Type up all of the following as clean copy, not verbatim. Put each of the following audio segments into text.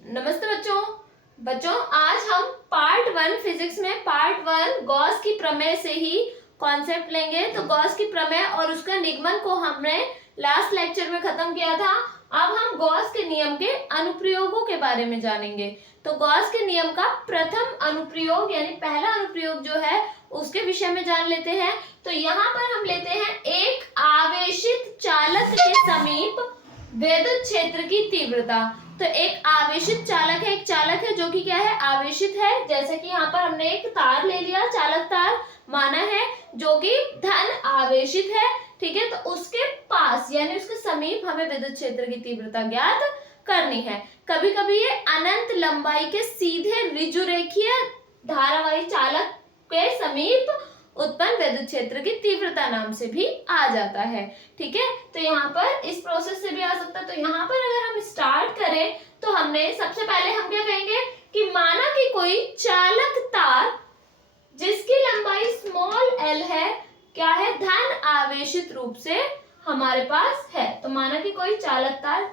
नमस्ते बच्चों। बच्चों आज हम पार्ट 1 फिजिक्स में पार्ट 1 गॉस की प्रमेय से ही कॉन्सेप्ट लेंगे। तो गॉस की प्रमेय और उसका निगमन को हमने लास्ट लेक्चर में खत्म किया था। अब हम गॉस के नियम के अनुप्रयोगों के बारे में जानेंगे। तो गॉस के नियम का प्रथम अनुप्रयोग यानी पहला अनुप्रयोग जो है उसके विषय में जान लेते हैं। तो यहाँ पर हम लेते हैं एक आवेशित चालक के समीप विद्युत क्षेत्र की तीव्रता। तो एक आवेशित चालक है, एक चालक है जो कि क्या है, आवेशित है। जैसे कि यहाँ पर हमने एक तार ले लिया, चालक तार माना है जो कि धन आवेशित है, ठीक है। तो उसके पास यानी उसके समीप हमें विद्युत क्षेत्र की तीव्रता ज्ञात करनी है। कभी कभी ये अनंत लंबाई के सीधे ऋजुरेखीय धारावाही चालक के समीप उत्पन्न विद्युत क्षेत्र की तीव्रता नाम से भी आ जाता है, ठीक है। तो यहाँ पर इस प्रोसेस से भी आ सकता है। तो यहाँ पर अगर हम स्टार्ट करें तो हमने सबसे पहले हम क्या कहेंगे कि माना कि कोई चालक तार जिसकी लंबाई स्मॉल एल है, क्या है, धन आवेशित रूप से हमारे पास है। तो माना कि कोई चालक तार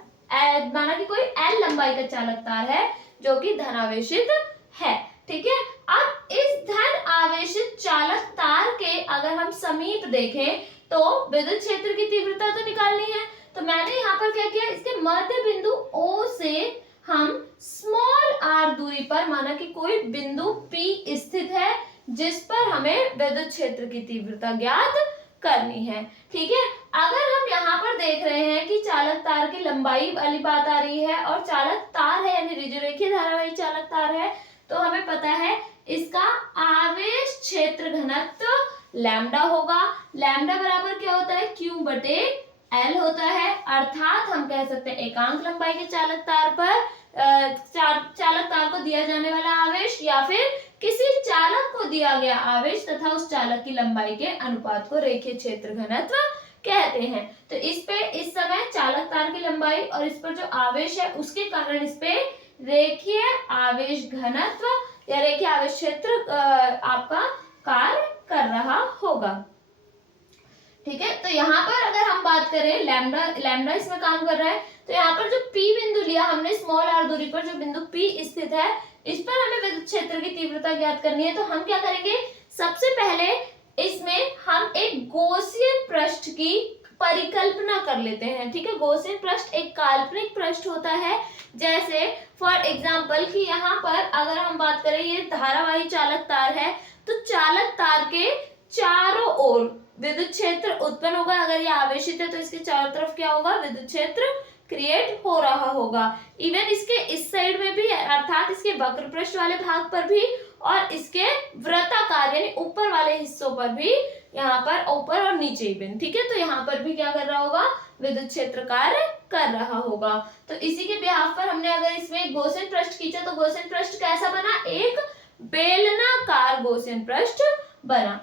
माना कि कोई एल लंबाई का चालक तार है जो कि धन आवेशित है, ठीक है। अब इस धन आवेशित चालक तार के अगर हम समीप देखें तो विद्युत क्षेत्र की तीव्रता तो निकालनी है। तो मैंने यहाँ पर क्या किया, इसके मध्य बिंदु O से हम स्मॉल r दूरी पर माना कि कोई बिंदु P स्थित है जिस पर हमें विद्युत क्षेत्र की तीव्रता ज्ञात करनी है, ठीक है। अगर हम यहाँ पर देख रहे हैं कि चालक तार की लंबाई वाली बात आ रही है और चालक तार है यानी ऋजुरेखीय धारावाही चालक तार है, तो हमें पता है इसका आवेश क्षेत्र घनत्व लैम्डा होगा। लैम्डा बराबर क्या होता है, Q बटे L होता है। अर्थात हम कह सकते हैं एकांक लंबाई के चालक तार पर चालक तार को दिया जाने वाला आवेश या फिर किसी चालक को दिया गया आवेश तथा उस चालक की लंबाई के अनुपात को रेखीय क्षेत्र घनत्व कहते हैं। तो इस पे इस समय चालक तार की लंबाई और इस पर जो आवेश है उसके कारण इस पे रेखीय आवेश घनत्व या रेखीय आवेश क्षेत्र आपका कार्य कर रहा होगा, ठीक है। तो यहाँ पर अगर हम बात करें लैम्डा इसमें काम कर रहा है। तो यहाँ पर जो P बिंदु लिया हमने स्मॉल r दूरी पर, जो बिंदु P स्थित है इस पर हमें विद्युत क्षेत्र की तीव्रता ज्ञात करनी है। तो हम क्या करेंगे, सबसे पहले इसमें हम एक गॉसियन पृष्ठ की परिकल्पना कर लेते हैं, ठीक है। गॉसियन पृष्ठ एक काल्पनिक पृष्ठ होता है। जैसे फॉर एग्जांपल कि यहाँ पर अगर हम बात करें ये धारावाही चालक तार है, तो चालक तार के चारों ओर विद्युत क्षेत्र उत्पन्न होगा। अगर ये आवेशित है तो इसके चारों तरफ क्या होगा, विद्युत क्षेत्र क्रिएट हो रहा होगा। इवन इसके इस साइड में भी, अर्थात इसके वक्र पृष्ठ वाले भाग पर भी और इसके वृत्ताकार यानी ऊपर वाले हिस्सों पर भी, यहाँ पर ऊपर और नीचे इवन, ठीक है। तो यहाँ पर भी क्या कर रहा होगा, विद्युत क्षेत्र कार्य कर रहा होगा। तो इसी के बिहाफ पर हमने अगर इसमें गॉसियन पृष्ठ खींचा तो गॉसियन पृष्ठ कैसा बना, एक बेलनाकार गॉसियन पृष्ठ बना।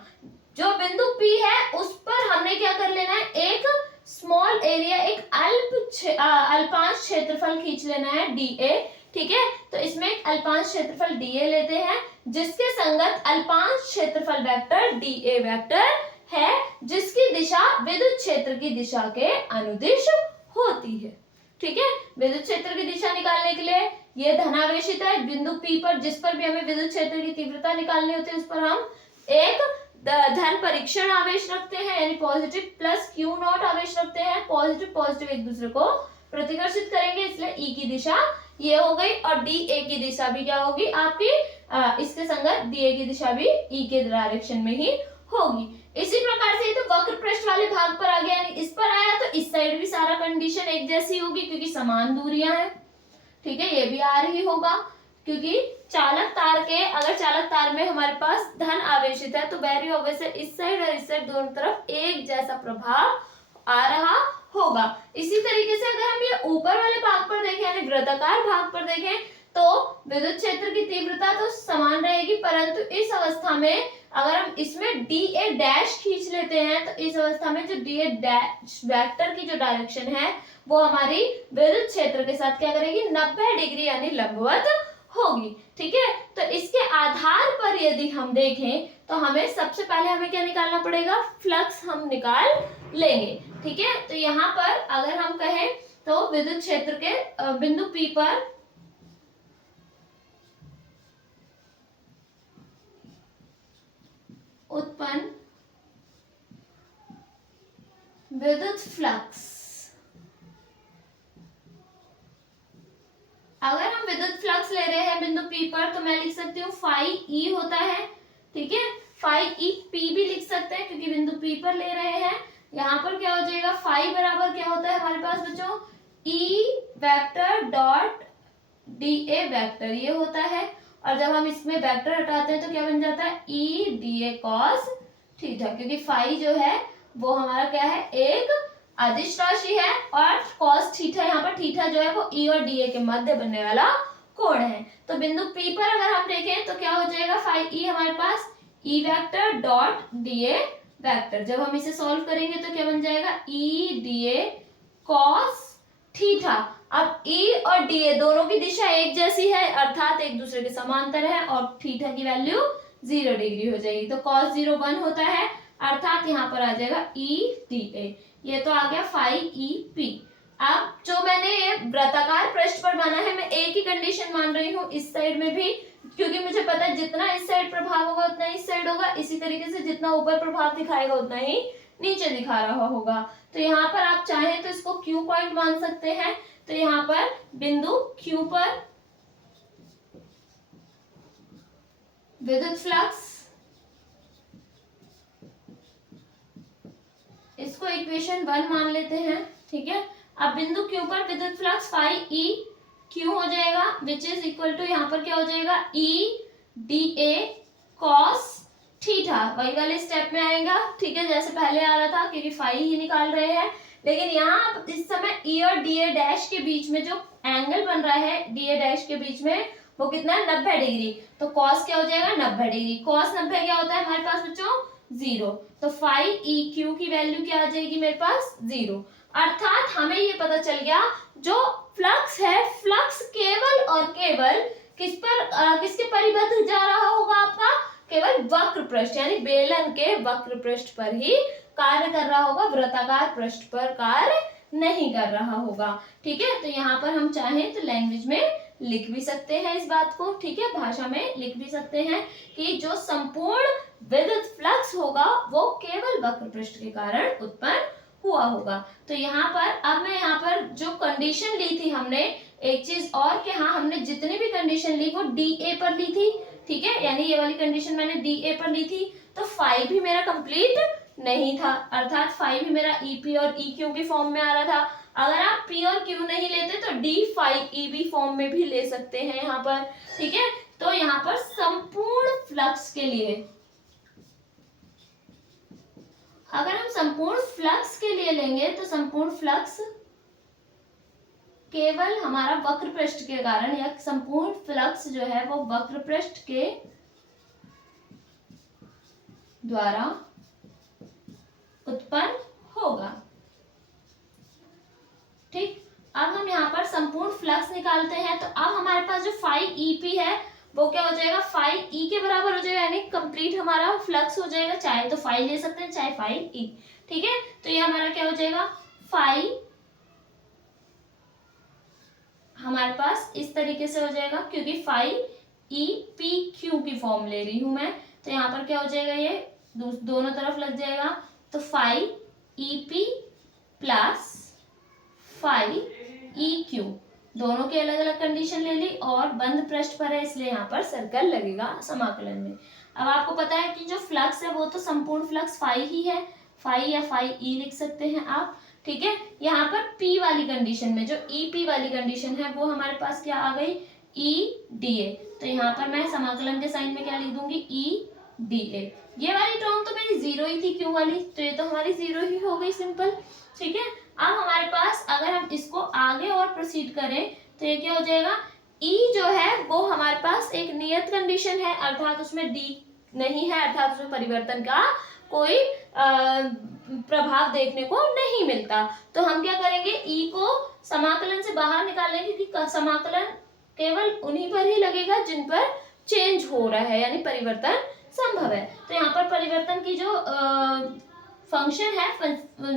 जो बिंदु P है उस पर हमने क्या कर लेना है, एक स्मॉल एरिया, एक अल्पांश क्षेत्रफल खींच लेना है dA, ठीक है। तो इसमें एक अल्पांश क्षेत्रफल dA लेते हैं जिसके संगत अल्पांश क्षेत्रफल वेक्टर dA वेक्टर है जिसकी दिशा विद्युत क्षेत्र की दिशा के अनुदिश होती है, ठीक है। विद्युत क्षेत्र की दिशा निकालने के लिए ये धनावेशित है बिंदु P पर, जिस पर भी हमें विद्युत क्षेत्र की तीव्रता निकालनी होती है उस पर हम एक धन परीक्षण आवेश रखते हैं यानी पॉजिटिव प्लस Q नॉट आवेश रखते हैं। पॉजिटिव पॉजिटिव एक दूसरे को प्रतिकर्षित करेंगे, इसलिए E की दिशा ये हो गई और DA की दिशा भी क्या होगी आपकी, इसके संगत DA की दिशा भी E के डायरेक्शन में ही होगी। इसी प्रकार से ये तो वक्र पृष्ठ वाले भाग पर आ गया, यानी इस पर आया तो इस साइड भी सारा कंडीशन एक जैसी होगी क्योंकि समान दूरियां हैं, ठीक है। ये भी आ रही होगा क्योंकि चालक तार के, अगर चालक तार में हमारे पास धन आवेशित है तो वेरी ऑब्वियस है इस साइड और इस साइड दोनों तरफ एक जैसा प्रभाव आ रहा होगा। इसी तरीके से अगर हम ये ऊपर वाले भाग पर देखें यानी वृत्ताकार भाग पर देखें तो विद्युत क्षेत्र की तीव्रता तो समान रहेगी, परंतु इस अवस्था में अगर हम इसमें DA डैश खींच लेते हैं तो इस अवस्था में जो DA डैश वेक्टर की जो डायरेक्शन है वो हमारी विद्युत क्षेत्र के साथ क्या करेगी, 90 डिग्री यानी लंबवत होगी, ठीक है। तो इसके आधार पर यदि हम देखें तो हमें सबसे पहले हमें क्या निकालना पड़ेगा, फ्लक्स हम निकाल लेंगे, ठीक है। तो यहाँ पर अगर हम कहें तो विद्युत क्षेत्र के बिंदु P पर उत्पन्न विद्युत फ्लक्स। अगर हम विद्युत फ्लक्स ले रहे हैं बिंदु P पर तो मैं लिख सकती हूँ फाई E होता है, ठीक है, फाई E P भी लिख सकते हैं क्योंकि बिंदु P पर ले रहे हैं। यहाँ पर क्या हो जाएगा, फाई बराबर क्या होता है हमारे पास बच्चों, E vector dot dA vector, ये होता है। और जब हम इसमें वेक्टर हटाते हैं तो क्या बन जाता है, E dA cos थीटा, क्योंकि फाई जो है वो हमारा क्या है, एक अदिश राशि है और cos थीटा, यहाँ पर थीटा जो है वो E और dA के मध्य बनने वाला कोण है। तो बिंदु P पर अगर हम देखें तो क्या हो जाएगा, फाई E हमारे पास E vector dot dA vector. जब हम इसे सॉल्व करेंगे तो क्या बन जाएगा, E dA cos थीटा। अब E और dA दोनों की दिशा एक जैसी है, अर्थात एक दूसरे के समांतर है, और थीटा की वैल्यू 0 डिग्री हो जाएगी, तो cos 0 1 होता है, अर्थात यहाँ पर आ जाएगा E dA। ये तो आ गया फाई E P। अब जो मैंने ये वृत्ताकार पृष्ठ पर माना है, मैं एक ही कंडीशन मान रही हूँ इस साइड में भी, क्योंकि मुझे पता है जितना इस साइड प्रभाव होगा उतना इस साइड होगा, इसी तरीके से जितना ऊपर प्रभाव दिखाएगा उतना ही नीचे दिखा रहा होगा। तो यहाँ पर आप चाहें तो इसको Q पॉइंट मान सकते हैं। तो यहाँ पर बिंदु Q पर विद्युत फ्लक्स, इसको इक्वेशन 1 मान लेते हैं, ठीक है। अब बिंदु Q पर विद्युत फ्लक्स फाई E Q हो जाएगा, विच इज इक्वल टू, यहाँ पर क्या हो जाएगा, E dA cos थीटा, वही वाले स्टेप में आएगा, ठीक है, जैसे पहले आ रहा था, क्योंकि फाई ही निकाल रहे हैं। लेकिन यहाँ इस समय E और dA डैश के बीच में जो एंगल बन रहा है dA डैश के बीच में, वो कितना है, 90 डिग्री। तो cos क्या हो जाएगा, 90 डिग्री। cos 90 क्या होता है हमारे पास बच्चों, 0। तो फाई E Q की वैल्यू क्या आ जाएगी मेरे पास, 0। अर्थात हमें ये पता चल गया, जो फ्लक्स है, फ्लक्स केवल और केवल किस पर किसके परिबद्ध जा रहा होगा आपका, केवल वक्र पृष्ठ, यानी बेलन के वक्र पृष्ठ पर ही कार्य कर रहा होगा, वृत्ताकार पृष्ठ पर कार्य नहीं कर रहा होगा, ठीक है। तो यहाँ पर हम चाहें तो लैंग्वेज में लिख भी सकते हैं इस बात को, ठीक है, भाषा में लिख भी सकते हैं कि जो संपूर्ण विद्युत फ्लक्स होगा वो केवल वक्र पृष्ठ के कारण उत्पन्न हुआ होगा। तो यहाँ पर अब मैं यहाँ पर जो कंडीशन ली थी हमने, एक चीज और कि हाँ, हमने जितनी भी कंडीशन ली वो dA पर ली थी, ठीक है, यानी ये वाली कंडीशन मैंने dA पर ली थी। तो फाई भी मेरा कंप्लीट नहीं था, अर्थात फाई भी मेरा EP और EQ की फॉर्म में आ रहा था। अगर आप P और Q नहीं लेते तो D फाई EB फॉर्म में भी ले सकते हैं यहाँ पर, ठीक है। तो यहाँ पर संपूर्ण फ्लक्स के लिए, अगर हम संपूर्ण फ्लक्स के लिए लेंगे तो संपूर्ण फ्लक्स केवल हमारा वक्र पृष्ठ के कारण, या संपूर्ण फ्लक्स जो है वो वक्र पृष्ठ के द्वारा उत्पन्न होगा, ठीक। अब हम यहाँ पर संपूर्ण फ्लक्स निकालते हैं, तो अब हमारे पास जो फाई EP है वो क्या हो जाएगा, फाई E के बराबर हो जाएगा, यानी कंप्लीट हमारा फ्लक्स हो जाएगा, चाहे तो फाई ले सकते हैं चाहे फाई E, ठीक है। तो ये हमारा क्या हो जाएगा, फाई हमारे पास इस तरीके से हो जाएगा, क्योंकि फाई EPQ की फॉर्म ले रही हूं मैं, तो यहाँ पर क्या हो जाएगा, ये दोनों तरफ लग जाएगा, तो phi EP plus phi EQ, दोनों की अलग अलग कंडीशन ले ली, और बंद पृष्ठ पर है इसलिए यहाँ पर सर्कल लगेगा समाकलन में। अब आपको पता है कि जो फ्लक्स है वो तो संपूर्ण फ्लक्स फाई ही है, फाई या फाई E लिख सकते हैं आप, ठीक है। यहाँ पर P वाली कंडीशन में जो EP वाली कंडीशन है वो हमारे पास क्या आ गई, E dA, तो यहाँ पर मैं समाकलन के साइन में क्या लिख दूंगी, E dA। ये वाली टर्म तो मेरी 0 ही थी, Q वाली, तो ये तो हमारी 0 ही हो गई, सिंपल, ठीक है। अब हमारे पास अगर हम इसको आगे और प्रोसीड करें तो ये क्या हो जाएगा, E जो है वो हमारे पास एक नियत कंडीशन है, अर्थात उसमें D नहीं है, अर्थात उसमें परिवर्तन का कोई प्रभाव देखने को नहीं मिलता। तो हम क्या करेंगे, E को समाकलन से बाहर निकालेंगे, क्योंकि समाकलन केवल उन्हीं पर ही लगेगा जिन पर चेंज हो रहा है, यानी परिवर्तन संभव है। तो यहाँ पर परिवर्तन की जो फंक्शन है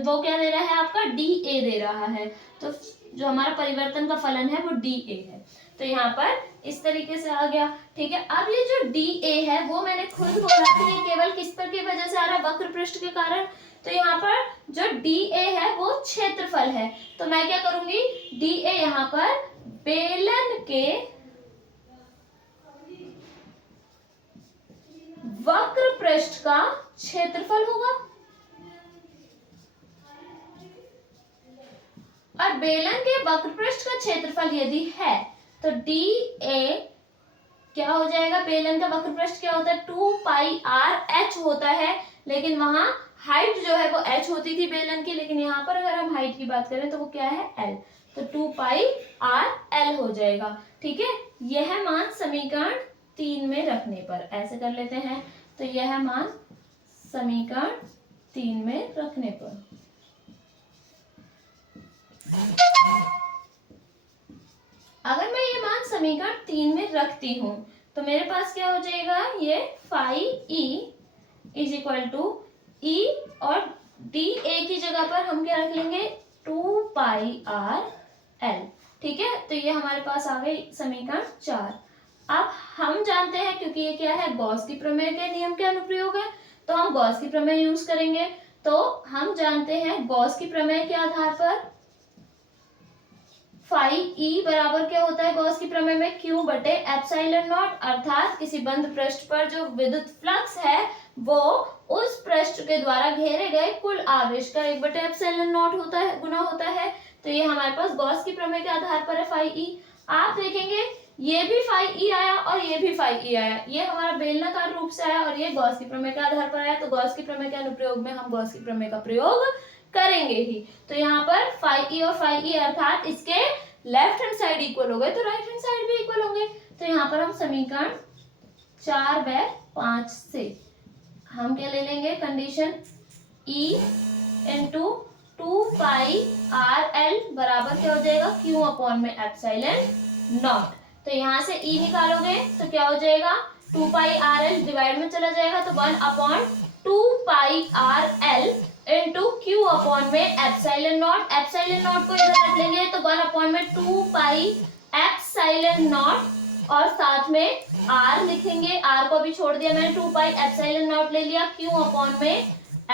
वो क्या दे रहा है, आपका DA दे रहा है, तो जो हमारा परिवर्तन का फलन है वो DA है। तो यहाँ पर इस तरीके से आ गया, ठीक है। अब ये जो DA है वो मैंने खुद बोला कि ये केवल किस पर की वजह से आ रहा है, वक्र पृष्ठ के कारण। तो यहाँ पर जो DA है वो क्षेत्रफल है, तो मैं क्या करूंगी, DA यहाँ पर बेलन के वक्र पृष्ठ का क्षेत्रफल होगा। और बेलन के वक्र पृष्ठ का क्षेत्रफल यदि है तो DA क्या हो जाएगा, बेलन का वक्र पृष्ठ क्या होता है, 2πr h होता है, लेकिन वहां हाइट जो है वो h होती थी बेलन की, लेकिन यहाँ पर अगर हम हाइट की बात करें तो वो क्या है, l, तो 2πrl हो जाएगा, ठीक है। यह मान समीकरण 3 में रखने पर, ऐसे कर लेते हैं, तो यह मान समीकरण 3 में रखने पर अगर मैं ये मान समीकरण 3 में रखती हूं तो मेरे पास क्या हो जाएगा, ये phi e is equal to e और DA की जगह पर हम क्या रख लेंगे, 2πrl, ठीक है। तो ये हमारे पास आ गई समीकरण 4। अब हम जानते हैं, क्योंकि ये क्या है, गॉस की प्रमेय के नियम के अनुप्रयोग है, तो हम गॉस की प्रमेय यूज करेंगे। तो हम जानते हैं गॉस की प्रमेय के आधार पर फाई ई बराबर क्या होता है गॉस की प्रमेय में, Q बटे एप्सिलॉन नॉट, अर्थात किसी बंद पृष्ठ पर जो विद्युत फ्लक्स है वो उस पृष्ठ के द्वारा घेरे गए कुल आवेश का 1 बटे एप्सिलॉन नॉट होता है, गुना होता है। तो ये हमारे पास गॉस की प्रमेय के आधार पर है फाई ई। आप देखेंगे ये भी फाई ई आया और ये भी फाई ई आया, ये हमारा बेलनाकार रूप से आया और ये गॉस की प्रमेय के आधार पर आया। तो गॉस की प्रमेय के अनुप्रयोग में हम गॉस की प्रमेय का प्रयोग करेंगे ही। तो यहाँ पर फाई ई और फाई ई अर्थात इसके लेफ्ट हैंड साइड इक्वल हो गए तो राइट हैंड साइड भी इक्वल होंगे। तो यहाँ पर हम समीकरण 4 व 5 से हम क्या ले लेंगे, कंडीशन E इंटू 2πrl बराबर क्या हो जाएगा, Q अपॉन में एप्सिलॉन नॉट। तो यहाँ से E निकालोगे तो क्या हो जाएगा, 2πrl डिवाइड में चला जाएगा तो 1 upon 2πrl into Q upon में एप्सिलॉन नॉट। एप्सिलॉन नॉट को इधर रख लेंगे तो 1 अपॉन में 2π एप्सिलॉन नॉट और साथ में R लिखेंगे, R को भी छोड़ दिया मैंने, 2π एप्सिलॉन नॉट ले लिया, Q अपॉन में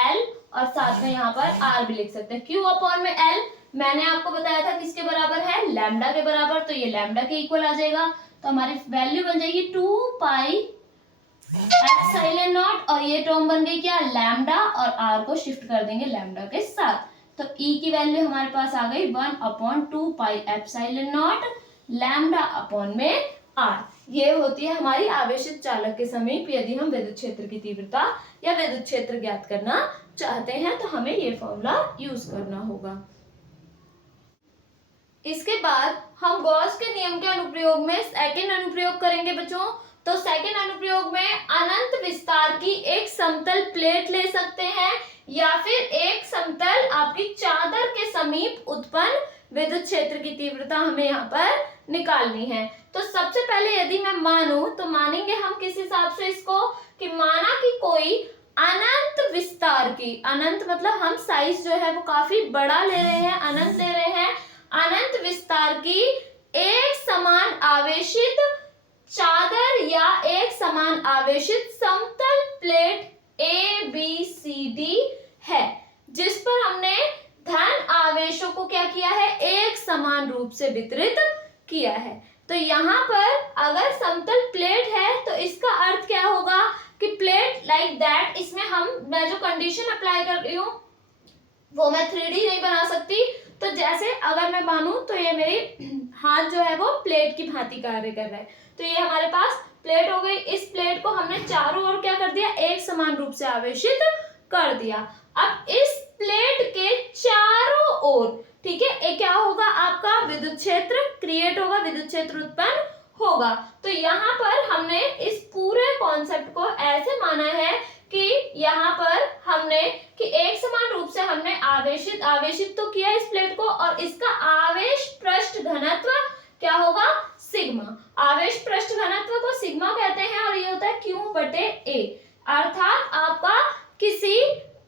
L और साथ में यहाँ पर R भी लिख सकते हैं। Q अपॉन में L मैंने आपको बताया था किसके बराबर है, लैम्डा के बराबर, तो ये लैम्डा के इक्वल आ जाएगा। तो हमारी वैल्यू बन जाएगी 2π एप्सिलॉन नॉट और ये टर्म बन गई क्या, लैम्डा, और R को शिफ्ट कर देंगे लैम्डा के साथ। तो E की वैल्यू हमारे पास आ गई 1 upon 2π epsilon naught lambda upon में R। ये होती है हमारी आवेशित चालक के समीप यदि हम विद्युत क्षेत्र की तीव्रता या विद्युत क्षेत्र ज्ञात करना चाहते हैं तो हमें ये फॉर्मूला यूज करना होगा। इसके बाद हम गॉस के नियम के अनुप्रयोग में सेकंड अनुप्रयोग करेंगे बच्चों। तो सेकंड अनुप्रयोग में अनंत विस्तार की एक समतल प्लेट ले सकते हैं या फिर एक समतल आपकी चादर के समीप उत्पन्न विद्युत क्षेत्र की तीव्रता हमें यहाँ पर निकालनी है। तो सबसे पहले यदि मैं मानूं तो मानेंगे हम किस हिसाब से इसको, कि माना कि कोई अनंत विस्तार की, अनंत मतलब हम साइज जो है वो काफी बड़ा ले रहे हैं, अनंत ले रहे हैं, अनंत विस्तार की एक समान आवेशित चादर या एक समान आवेशित समतल प्लेट ABCD है जिस पर हमने धन आवेशों को क्या किया है, एक समान रूप से वितरित किया है। तो यहाँ पर अगर समतल प्लेट है तो इसका अर्थ क्या होगा कि प्लेट लाइक दैट, इसमें मैं जो कंडीशन अप्लाई कर रही हूँ वो मैं 3D नहीं बना सकती। तो जैसे अगर मैं मानूं तो ये मेरी हाथ जो है वो प्लेट की भांति कार्य कर रहा है, तो ये हमारे पास प्लेट हो गई। इस प्लेट को हमने चारों ओर क्या कर दिया, एक समान रूप से आवेशित कर दिया। अब इस प्लेट के चारों ओर, ठीक है, एक क्या होगा, आपका विद्युत क्षेत्र क्रिएट होगा, विद्युत क्षेत्र उत्पन्न होगा। तो यहाँ पर हमने इस पूरे कॉन्सेप्ट को ऐसे माना है कि यहाँ पर हमने कि एक समान रूप से हमने आवेशित तो किया इस प्लेट को, और इसका आवेश पृष्ठ घनत्व क्या होगा, सिग्मा। आवेश पृष्ठ घनत्व को सिग्मा कहते हैं और ये होता है Q बटे A। अर्थात आपका किसी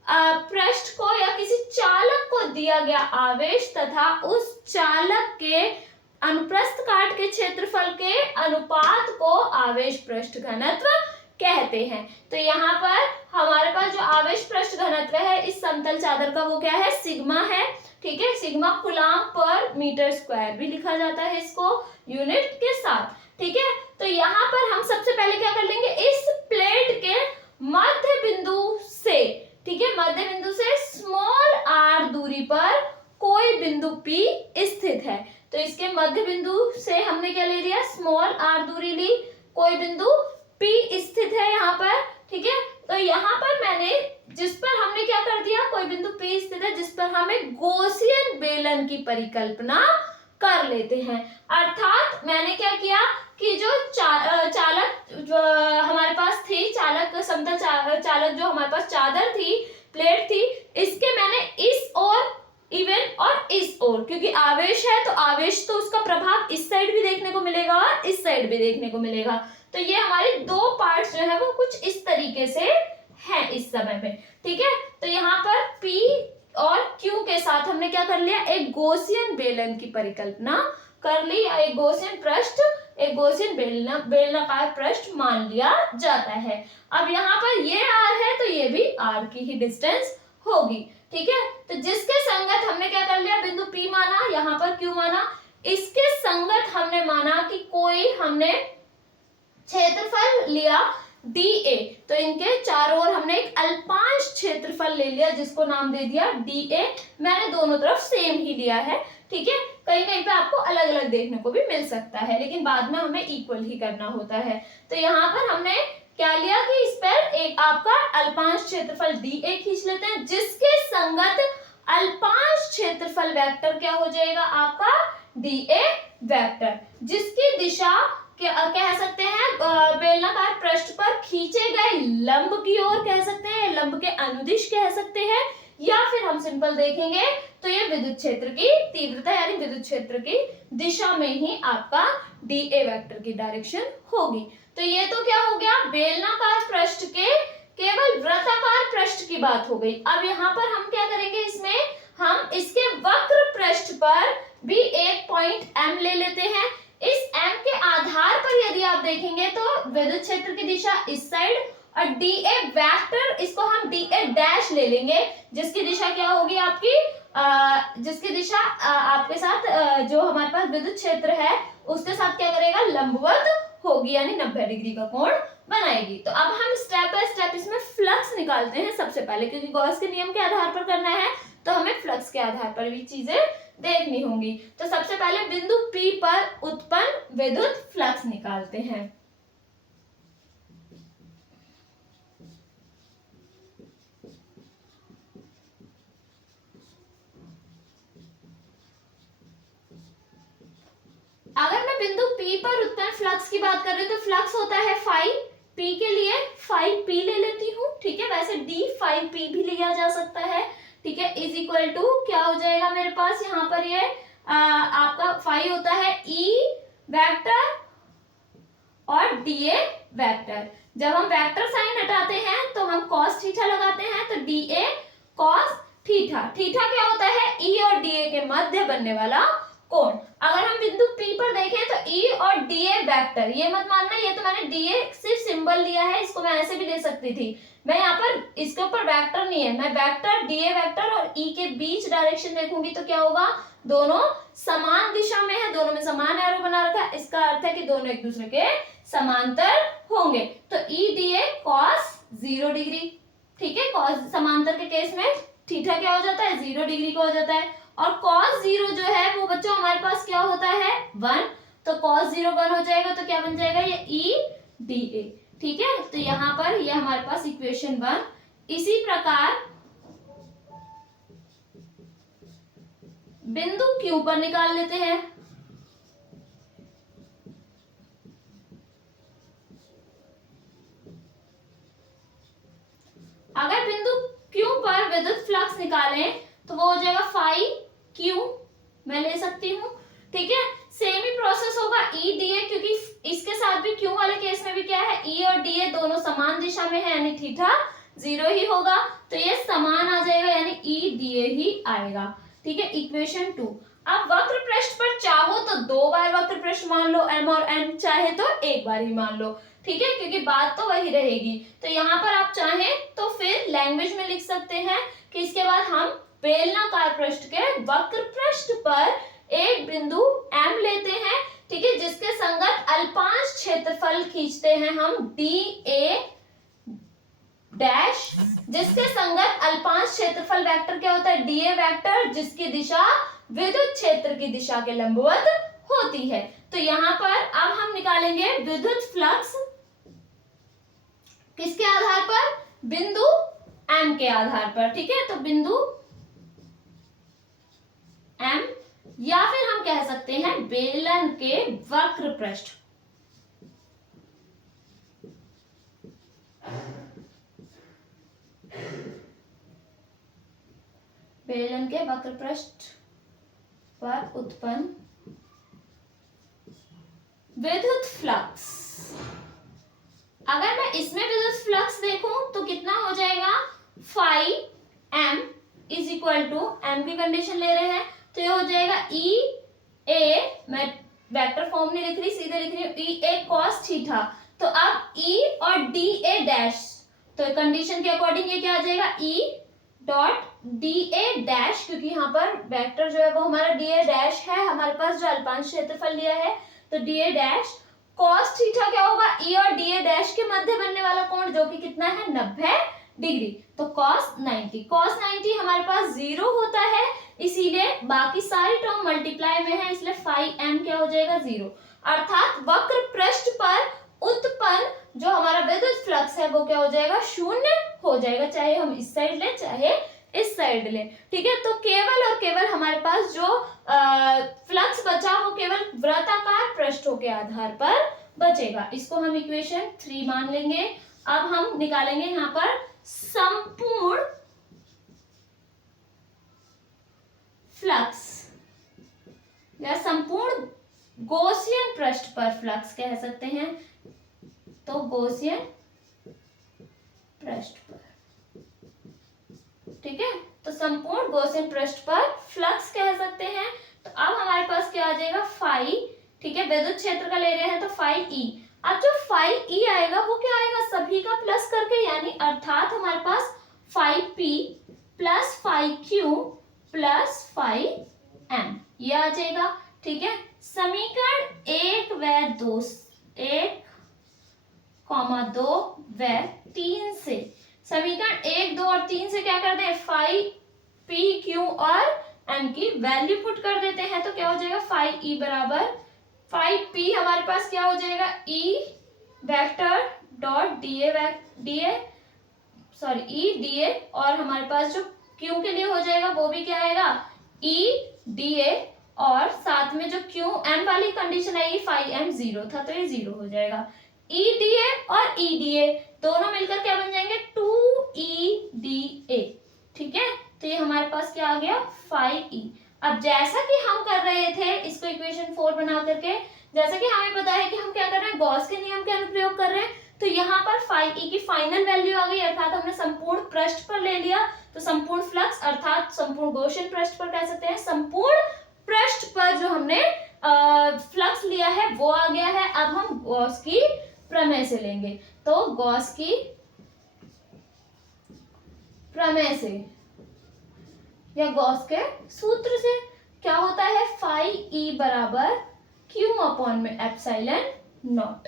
पृष्ठ को या किसी चालक को दिया गया आवेश तथा उस चालक के अनुप्रस्थ काट के क्षेत्रफल के अनुपात को आवेश पृष्ठ घनत्व कहते हैं। तो यहाँ पर हमारे पास जो आवेश पृष्ठ घनत्व है इस समतल चादर का वो क्या है, सिग्मा है। ठीक है, सिग्मा कूलम्ब पर मीटर स्क्वायर भी लिखा जाता है इसको यूनिट के साथ। ठीक है, तो यहाँ पर हम सबसे पहले क्या कर लेंगे, इस प्लेट के मध्य बिंदु से, ठीक है, मध्य बिंदु से स्मॉल r दूरी पर कोई बिंदु P स्थित है। तो इसके मध्य बिंदु से हमने क्या ले लिया, स्मॉल r दूरी ली, कोई बिंदु P स्थित है यहाँ पर। ठीक है, तो यहाँ पर मैंने जिस पर हमने क्या कर दिया, कोई बिंदु P स्थित है जिस पर हमें गॉसियन बेलन की परिकल्पना कर लेते हैं। अर्थात मैंने क्या किया कि जो चालक जो हमारे पास थी, चालक समतल चालक जो हमारे पास चादर थी, प्लेट थी, इसके मैंने इस ओर इवन और इस ओर, क्योंकि आवेश है तो आवेश तो उसका प्रभाव इस साइड भी देखने को मिलेगा और इस साइड भी देखने को मिलेगा। तो ये हमारे दो पार्ट्स जो है वो कुछ इस तरीके से हैं इस समय में। ठीक है, तो यहाँ पर P और Q के साथ हमने क्या कर लिया, एक गॉसियन बेलन की परिकल्पना कर ली, एक गॉसियन पृष्ठ, एक गॉसियन बेलनाकार पृष्ठ मान लिया जाता है। अब यहाँ पर ये R है तो ये भी R की ही डिस्टेंस होगी। ठीक है, तो जिसके संगत हमने क्या कर लिया, बिंदु P माना, यहाँ पर Q माना, इसके संगत हमने माना कि कोई हमने क्षेत्रफल लिया dA, तो इनके चारों ओर हमने एक अल्पांश क्षेत्रफल ले लिया जिसको नाम दे दिया dA। मैंने दोनों तरफ सेम ही लिया है। ठीक है, कहीं कहीं पे आपको अलग अलग देखने को भी मिल सकता है, लेकिन बाद में हमें इक्वल ही करना होता है। तो यहाँ पर हमने क्या लिया कि इस पर एक आपका अल्पांश क्षेत्रफल dA खींच लेते हैं, जिसके संगत अल्पांश क्षेत्रफल वेक्टर क्या हो जाएगा आपका dA वेक्टर, जिसकी दिशा कह सकते हैं बेलनाकार पृष्ठ पर खींचे गए लंब की ओर कह सकते हैं, लंब के अनुदिश कह सकते हैं, या फिर हम सिंपल देखेंगे तो ये विद्युत क्षेत्र की तीव्रता यानी विद्युत क्षेत्र की दिशा में ही आपका dA वेक्टर की डायरेक्शन होगी। तो ये तो क्या हो गया, बेलनाकार पृष्ठ के केवल वृत्ताकार पृष्ठ की बात हो गई। अब यहाँ पर हम क्या करेंगे, इसमें हम इसके वक्र पृष्ठ पर भी एक पॉइंट M ले लेते हैं। इस M के आधार पर यदि आप देखेंगे तो विद्युत क्षेत्र की दिशा इस साइड और dA वेक्टर, इसको हम dA डैश ले लेंगे, जिसकी दिशा क्या होगी आपकी, जिसकी दिशा आपके साथ जो हमारे पास विद्युत क्षेत्र है उसके साथ क्या करेगा, लंबवत होगी, यानी 90 डिग्री का कोण बनाएगी। तो अब हम स्टेप बाय स्टेप इसमें फ्लक्स निकालते हैं सबसे पहले, क्योंकि गॉस के नियम के आधार पर करना है तो हमें फ्लक्स के आधार पर भी चीजें देखनी होंगी। तो सबसे पहले बिंदु P पर उत्पन्न विद्युत फ्लक्स निकालते हैं। अगर मैं बिंदु P पर उत्पन्न फ्लक्स की बात कर रही हूँ तो फ्लक्स होता है फाई, P के लिए फाई P ले लेती हूँ। ठीक है, वैसे D फाई P भी लिया जा सकता है। ठीक है, इज इक्वल टू क्या हो जाएगा मेरे पास यहाँ पर, ये आपका फाई होता है E वेक्टर और dA वेक्टर। जब हम वेक्टर साइन हटाते हैं तो हम cos थीटा लगाते हैं, तो dA cos थीटा। थीटा क्या होता है, E और dA के मध्य बनने वाला कोण। अगर हम बिंदु P पर देखें तो E और dA वेक्टर, ये मत मानना ये तो मैंने dA सिर्फ सिंबल लिया है, इसको मैं ऐसे भी ले सकती थी। मैं यहाँ पर इसके ऊपर वेक्टर नहीं है, मैं वेक्टर dA वेक्टर और E के बीच डायरेक्शन देखूंगी तो क्या होगा, दोनों समान दिशा में है, दोनों में समान एरो बना रखा है, इसका अर्थ है कि दोनों एक दूसरे के समांतर होंगे। तो E dA cos 0 डिग्री। ठीक है, cos समांतर के केस में थीटा क्या हो जाता है, 0 डिग्री का हो जाता है, और cos 0 जो है वो बच्चों हमारे पास क्या होता है 1, तो cos 0 1 हो जाएगा, तो क्या बन जाएगा ये E dA। ठीक है, तो यहाँ पर ये हमारे पास इक्वेशन 1। इसी प्रकार बिंदु Q पर निकाल लेते हैं। अगर बिंदु Q पर विद्युत फ्लक्स निकालें तो वो हो जाएगा फाई Q, मैं ले सकती हूँ। ठीक है, सेम ही प्रोसेस होगा E dA, क्योंकि इसके साथ भी Q वाले केस में भी क्या है, E और dA दोनों समान दिशा में है, यानी थीटा 0 ही होगा, तो ये समान आ जाएगा, यानी E dA ही आएगा। ठीक है, इक्वेशन 2। अब वक्र पृष्ठ पर चाहो तो 2 बार वक्र पृष्ठ मान लो m और n, चाहे तो एक बार ही मान लो, ठीक है, क्योंकि बात तो वही रहेगी। तो यहाँ पर आप चाहें तो फिर लैंग्वेज में लिख सकते हैं कि इसके बाद हम बेलनाकार पृष्ठ के वक्र पृष्ठ पर एक बिंदु m लेते हैं, ठीक है, जिसके संगत अल्पांश क्षेत्रफल खींचते हैं हम dA डैश, जिसके संगत अल्पांश क्षेत्रफल वेक्टर क्या होता है, dA वेक्टर, जिसकी दिशा विद्युत क्षेत्र की दिशा के लंबवत होती है। तो यहाँ पर अब हम निकालेंगे विद्युत फ्लक्स किसके आधार पर, बिंदु M के आधार पर, ठीक है। तो बिंदु M, या फिर हम कह सकते हैं बेलन के वक्र पृष्ठ, बेलन के वक्र पृष्ठ पर उत्पन्न विद्युत फ्लक्स। अगर मैं इसमें विद्युत फ्लक्स देखूं तो कितना हो जाएगा, phi m is equal to, m की कंडीशन ले रहे हैं तो ये हो जाएगा ई ए, मैं वेक्टर फॉर्म नहीं लिख रही, सीधे लिख रही हूँ, ई ए कॉस थीटा। तो अब ई और डी ए डैश, तो कंडीशन के अकॉर्डिंग ये क्या आ जाएगा, E dot D A dash, क्योंकि यहाँ पर वेक्टर जो है वो हमारा डी ए डैश है, हमारे पास जो अल्पांश क्षेत्रफल लिया है, तो D A dash cos theta क्या होगा, ई और डी ए डैश के मध्य बनने वाला कोण जो कि कितना है, 90 डिग्री, तो cos 90 हमारे पास 0 होता है, इसीलिए बाकी सारी टर्म मल्टीप्लाई में है, इसलिए फाई m क्या हो जाएगा, 0। अर्थात वक्र पृष्ठ पर उत्पन्न जो हमारा विद्युत फ्लक्स है वो क्या हो जाएगा, 0 हो जाएगा, चाहे हम इस साइड लें चाहे इस साइड लें, ठीक है। तो केवल और केवल हमारे पास जो फ्लक्स बचा वो केवल वृत्ताकार पृष्ठों के आधार पर बचेगा। इसको हम इक्वेशन 3 मान लेंगे। अब हम निकालेंगे यहाँ पर संपूर्ण फ्लक्स या संपूर्ण गॉसियन पृष्ठ पर फ्लक्स कह सकते हैं, तो गॉसियन पृष्ठ पर, ठीक है, तो संपूर्ण गॉसियन पृष्ठ पर फ्लक्स कह सकते हैं। तो अब हमारे पास क्या आ जाएगा, फाई, ठीक है, विद्युत क्षेत्र का ले रहे हैं तो फाई ई। अब जो फाई ई आएगा वो क्या आएगा, सभी का प्लस करके, यानी अर्थात हमारे पास phi P plus phi Q plus phi M, ये आ जाएगा, ठीक है। समीकरण 1 व 2 व 3 से, समीकरण 1, 2 और 3 से क्या करते हैं, फाई पी क्यू और एम की वैल्यू पुट कर देते हैं, तो क्या हो जाएगा, फाई ई बराबर, फाई पी हमारे पास क्या हो जाएगा, E vector dot E D A, और हमारे पास जो क्यू के लिए हो जाएगा वो भी क्या आएगा, ई डी ए, और साथ में जो क्यू एम वाली कंडीशन आएगी, फाई एम 0 था तो ये 0 हो जाएगा। ई डी ए और ई डी ए दोनों मिलकर क्या बन जाएंगे, 2EDA, ठीक है। तो ये हमारे पास क्या आ गया, फाई ई। अब जैसा कि हम कर रहे थे इसको इक्वेशन 4 बना करके, जैसा कि हमें पता है कि हम क्या कर रहे हैं, गॉस के नियम के अनुप्रयोग कर रहे हैं, तो यहाँ पर फाई ई की फाइनल वैल्यू आ गई, अर्थात हमने संपूर्ण पृष्ठ पर ले लिया, तो संपूर्ण फ्लक्स अर्थात संपूर्ण गॉसियन पृष्ठ पर कह सकते हैं, संपूर्ण पृष्ठ पर जो हमने फ्लक्स लिया है वो आ गया है। अब हम गॉस की प्रमेय से लेंगे, तो गॉस की प्रमेय से या गॉस के सूत्र से क्या होता है, फाई ई बराबर क्यू अपॉन में एप्सिलॉन नॉट,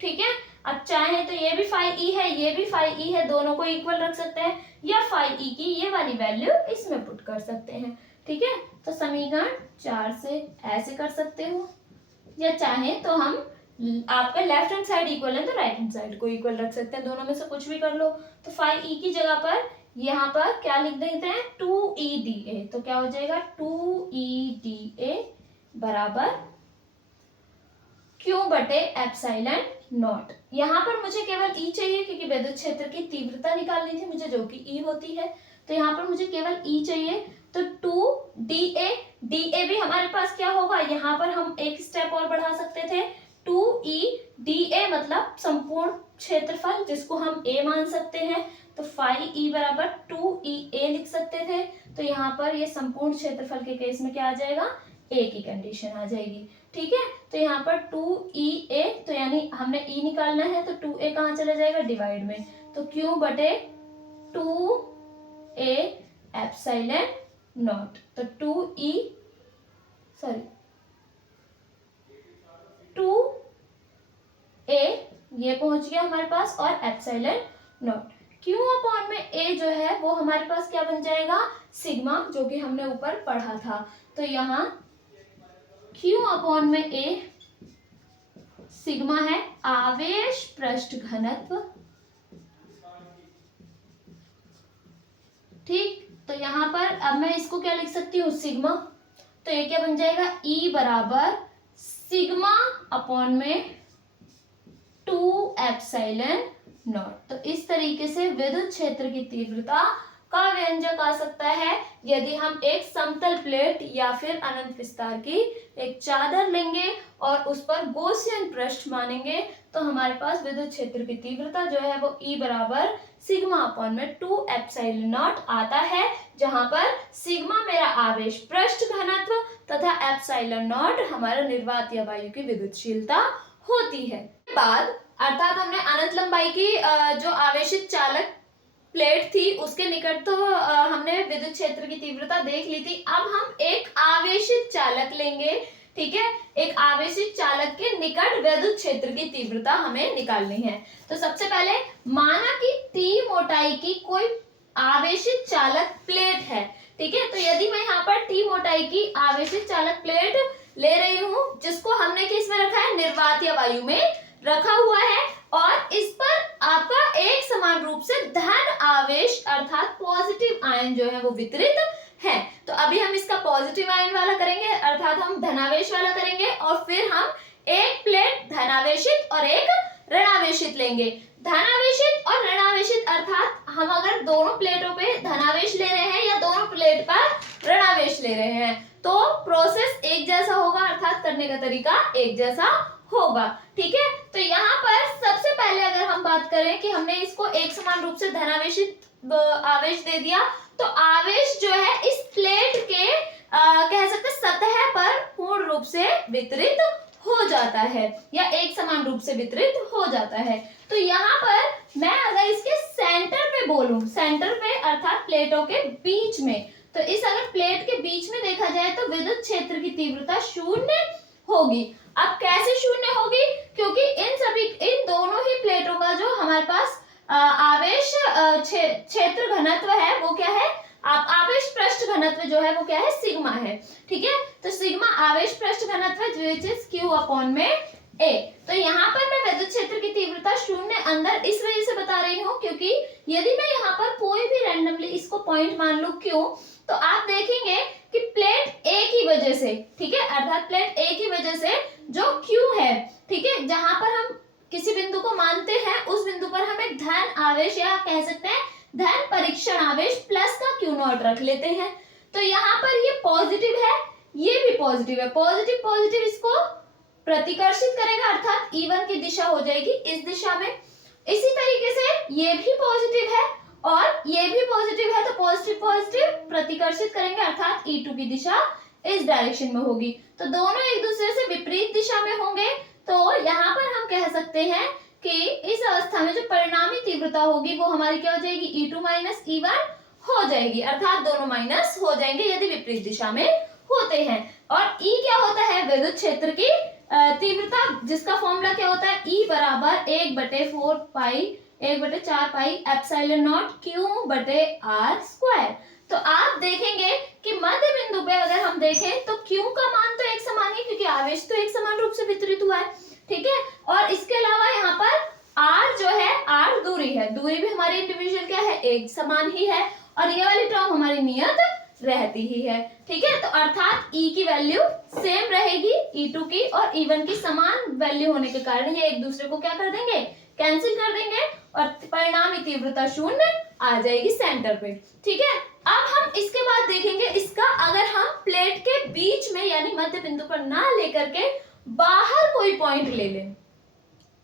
ठीक है। अब चाहे तो ये भी फाई ई है, ये भी फाई ई है, दोनों को इक्वल रख सकते हैं, या फाई ई की ये वाली वैल्यू इसमें पुट कर सकते हैं, ठीक है। तो समीकरण 4 से ऐसे कर सकते हो, या चाहे तो हम आपका लेफ्ट हैंड साइड इक्वल है तो राइट हैंड साइड को इक्वल रख सकते हैं, दोनों में से कुछ भी कर लो। तो फाई ई की जगह पर यहाँ पर क्या लिख देते हैं, 2EDA, तो क्या हो जाएगा, 2EDA बराबर क्यू बटे एप्सिलॉन नॉट। यहाँ पर मुझे केवल ई चाहिए क्योंकि विद्युत क्षेत्र की तीव्रता निकालनी थी मुझे, जो कि ई होती है, तो यहाँ पर मुझे केवल ई चाहिए, तो 2DA, DA भी हमारे पास क्या होगा, यहाँ पर हम एक स्टेप और बढ़ा सकते थे, 2EDA मतलब संपूर्ण क्षेत्रफल जिसको हम A मान सकते हैं, तो फाई ई बराबर 2EA लिख सकते थे। तो यहाँ पर ये संपूर्ण क्षेत्रफल के केस में क्या आ जाएगा, ए की कंडीशन आ जाएगी। ठीक है, तो यहाँ पर 2EA, तो यानी हमने ई निकालना है तो 2A कहाँ चला जाएगा, डिवाइड में, तो Q बटे 2A एप्सिलॉन नॉट, तो 2E सॉरी 2A ये पहुंच गया हमारे पास, और एप्सिलॉन नॉट Q अपॉन में A जो है वो हमारे पास क्या बन जाएगा, सिग्मा, जो कि हमने ऊपर पढ़ा था। तो यहाँ Q अपॉन में A सिग्मा है आवेश पृष्ठ घनत्व। ठीक, तो यहाँ पर अब मैं इसको क्या लिख सकती हूँ, सिग्मा, तो ये क्या बन जाएगा, E बराबर सिग्मा अपॉन में 2 एप्सिलॉन नॉट। तो इस तरीके से विद्युत क्षेत्र की तीव्रता का व्यंजक आ सकता है यदि हम एक समतल प्लेट या फिर अनंत विस्तार की एक चादर लेंगे और उस पर गॉसियन पृष्ठ मानेंगे, तो हमारे पास विद्युत क्षेत्र की तीव्रता जो है वो E बराबर सिग्मा अपॉन में 2 एप्सिलॉन नॉट आता है, जहां पर सिग्मा मेरा आवेश पृष्ठ घनत्व तथा एप्सिलॉन नॉट हमारा निर्वात या वायु की विद्युतशीलता होती है। बाद अर्थात हमने अनंत लंबाई की जो आवेशित चालक प्लेट थी उसके निकट तो हमने विद्युत क्षेत्र की तीव्रता देख ली थी। अब हम एक आवेशित चालक लेंगे। ठीक है, एक आवेशित चालक के निकट विद्युत क्षेत्र की तीव्रता हमें निकालनी है। तो सबसे पहले माना कि T मोटाई की कोई आवेशित चालक प्लेट है। ठीक है, तो यदि मैं यहाँ पर T मोटाई की आवेशित चालक प्लेट ले रही हूँ, जिसको हमने किस में रखा है, निर्वात या वायु में रखा हुआ है, और इस पर आपका एक समान रूप से धन आवेश अर्थात पॉजिटिव आयन जो है वो वितरित है। तो अभी हम इसका पॉजिटिव आयन वाला करेंगे, अर्थात हम धनावेश वाला करेंगे, और फिर हम एक प्लेट धनावेशित और एक ऋणावेशित लेंगे। धनावेशित और ऋणावेशित अर्थात हम अगर दोनों प्लेटों पे धनावेश ले रहे हैं या दोनों प्लेट पर ऋणावेश ले रहे हैं तो प्रोसेस एक जैसा होगा, अर्थात करने का तरीका एक जैसा होगा। ठीक है, तो यहाँ पर सबसे पहले अगर हम बात करें कि हमने इसको एक समान रूप से धनावेशित आवेश दे दिया, तो आवेश जो है इस प्लेट के कह सकते सतह पर पूर्ण रूप से वितरित हो जाता है या एक समान रूप से वितरित हो जाता है। तो यहाँ पर मैं अगर इसके सेंटर पे बोलूं, सेंटर पे अर्थात प्लेटों के बीच में, तो इस अगर प्लेट के बीच में देखा जाए तो विद्युत क्षेत्र की तीव्रता शून्य होगी। अब कैसे शून्य होगी, क्योंकि इन दोनों ही प्लेटों का जो हमारे पास आवेश क्षेत्र घनत्व है वो क्या है, आवेश पृष्ठ घनत्व जो है वो क्या है, सिग्मा है। ठीक है, तो सिग्मा आवेश पृष्ठ घनत्व विच इज Q अपॉन में A। तो यहाँ पर मैं विद्युत क्षेत्र की तीव्रता शून्य अंदर इस वजह से बता रही हूँ क्योंकि यदि मैं यहाँ पर कोई भी रैंडमली इसको पॉइंट मान लूं Q, तो आप देखेंगे कि प्लेट A की वजह से, ठीक है, अर्थात प्लेट A की वजह से जो Q है, ठीक है, जहां पर हम किसी बिंदु को मानते हैं उस बिंदु पर हम एक धन आवेश या कह सकते हैं धन परीक्षण आवेश प्लस का Q नॉट रख लेते हैं। तो यहाँ पर ये पॉजिटिव है, ये भी पॉजिटिव है, पॉजिटिव पॉजिटिव इसको प्रतिकर्षित करेगा, अर्थात E1 की दिशा हो जाएगी इस दिशा में। इसी तरीके से ये भी पॉजिटिव है और ये भी पॉजिटिव है, तो पॉजिटिव पॉजिटिव प्रतिकर्षित करेंगे, अर्थात E2 की दिशा इस डायरेक्शन में होगी। तो दोनों एक दूसरे से विपरीत दिशा में होंगे। तो यहाँ पर हम कह सकते हैं कि इस अवस्था में जो परिणामी तीव्रता होगी वो हमारी क्या हो जाएगी, E2 माइनस E1 हो जाएगी, अर्थात दोनों माइनस हो जाएंगे यदि विपरीत दिशा में होते हैं। और E क्या होता है, विद्युत क्षेत्र की तीव्रता, जिसका फॉर्मूला क्या होता है, E बराबर 1/4 पाई एप्सिलॉन नॉट Q बटे R स्क्वायर। तो आप देखेंगे कि मध्य बिंदु पे अगर हम देखें तो Q का मान तो एक समान ही, क्योंकि आवेश तो एक समान रूप से वितरित हुआ है। ठीक है, और इसके अलावा यहाँ पर R जो है, R दूरी है, दूरी भी हमारी इंडिविजुअल क्या है, एक समान ही है, और ये वाली टर्म हमारी नियत रहती ही है। ठीक है, तो अर्थात E की वैल्यू सेम रहेगी E2 की और E1 की समान वैल्यू होने के कारण ये एक दूसरे को क्या कर देंगे, कैंसिल कर देंगे, और परिणामी तीव्रता शून्य आ जाएगी सेंटर पे। ठीक है, अब हम इसके बाद देखेंगे इसका अगर हम प्लेट के बीच में यानी मध्य बिंदु पर ना लेकर के बाहर कोई पॉइंट ले लें।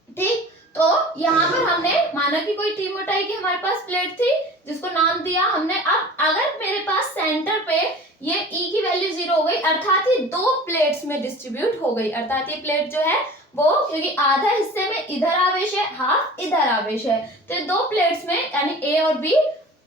ठीक, तो यहाँ पर हमने माना कि कोई टी मोटाई की हमारे पास प्लेट थी जिसको नाम दिया हमने। अब अगर मेरे पास सेंटर पे ये E की वैल्यू 0 हो गई, अर्थात ये दो प्लेट्स में डिस्ट्रीब्यूट हो गई, अर्थात ये प्लेट जो है वो, क्योंकि आधा हिस्से में इधर आवेश है, हाफ इधर आवेश है, तो ये दो प्लेट्स में यानी A और B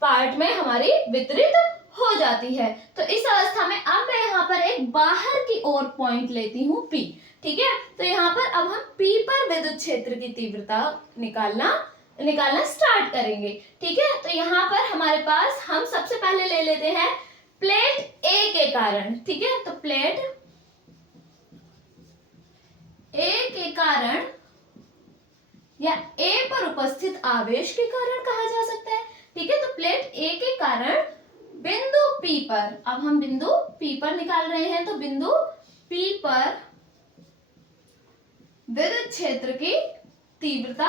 पार्ट में हमारी वितरित हो जाती है। तो इस अवस्था में अब मैं यहाँ पर एक बाहर की ओर पॉइंट लेती हूँ P, ठीक है। तो यहाँ पर अब हम P पर विद्युत क्षेत्र की तीव्रता निकालना स्टार्ट करेंगे, ठीक है। तो यहाँ पर हमारे पास हम सबसे पहले ले लेते हैं प्लेट A के कारण, ठीक है। तो प्लेट A के कारण या A पर उपस्थित आवेश के कारण कहा जा सकता है, ठीक है। तो प्लेट A के कारण बिंदु P पर, अब हम बिंदु P पर निकाल रहे हैं, तो बिंदु P पर विद्युत क्षेत्र की तीव्रता,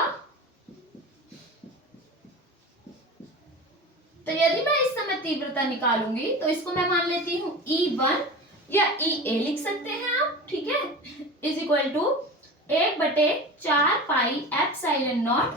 तो यदि मैं इस समय तीव्रता निकालूंगी तो इसको मैं मान लेती हूं E1 या EA लिख सकते हैं आप, ठीक है, is equal to 1/4 pi epsilon naught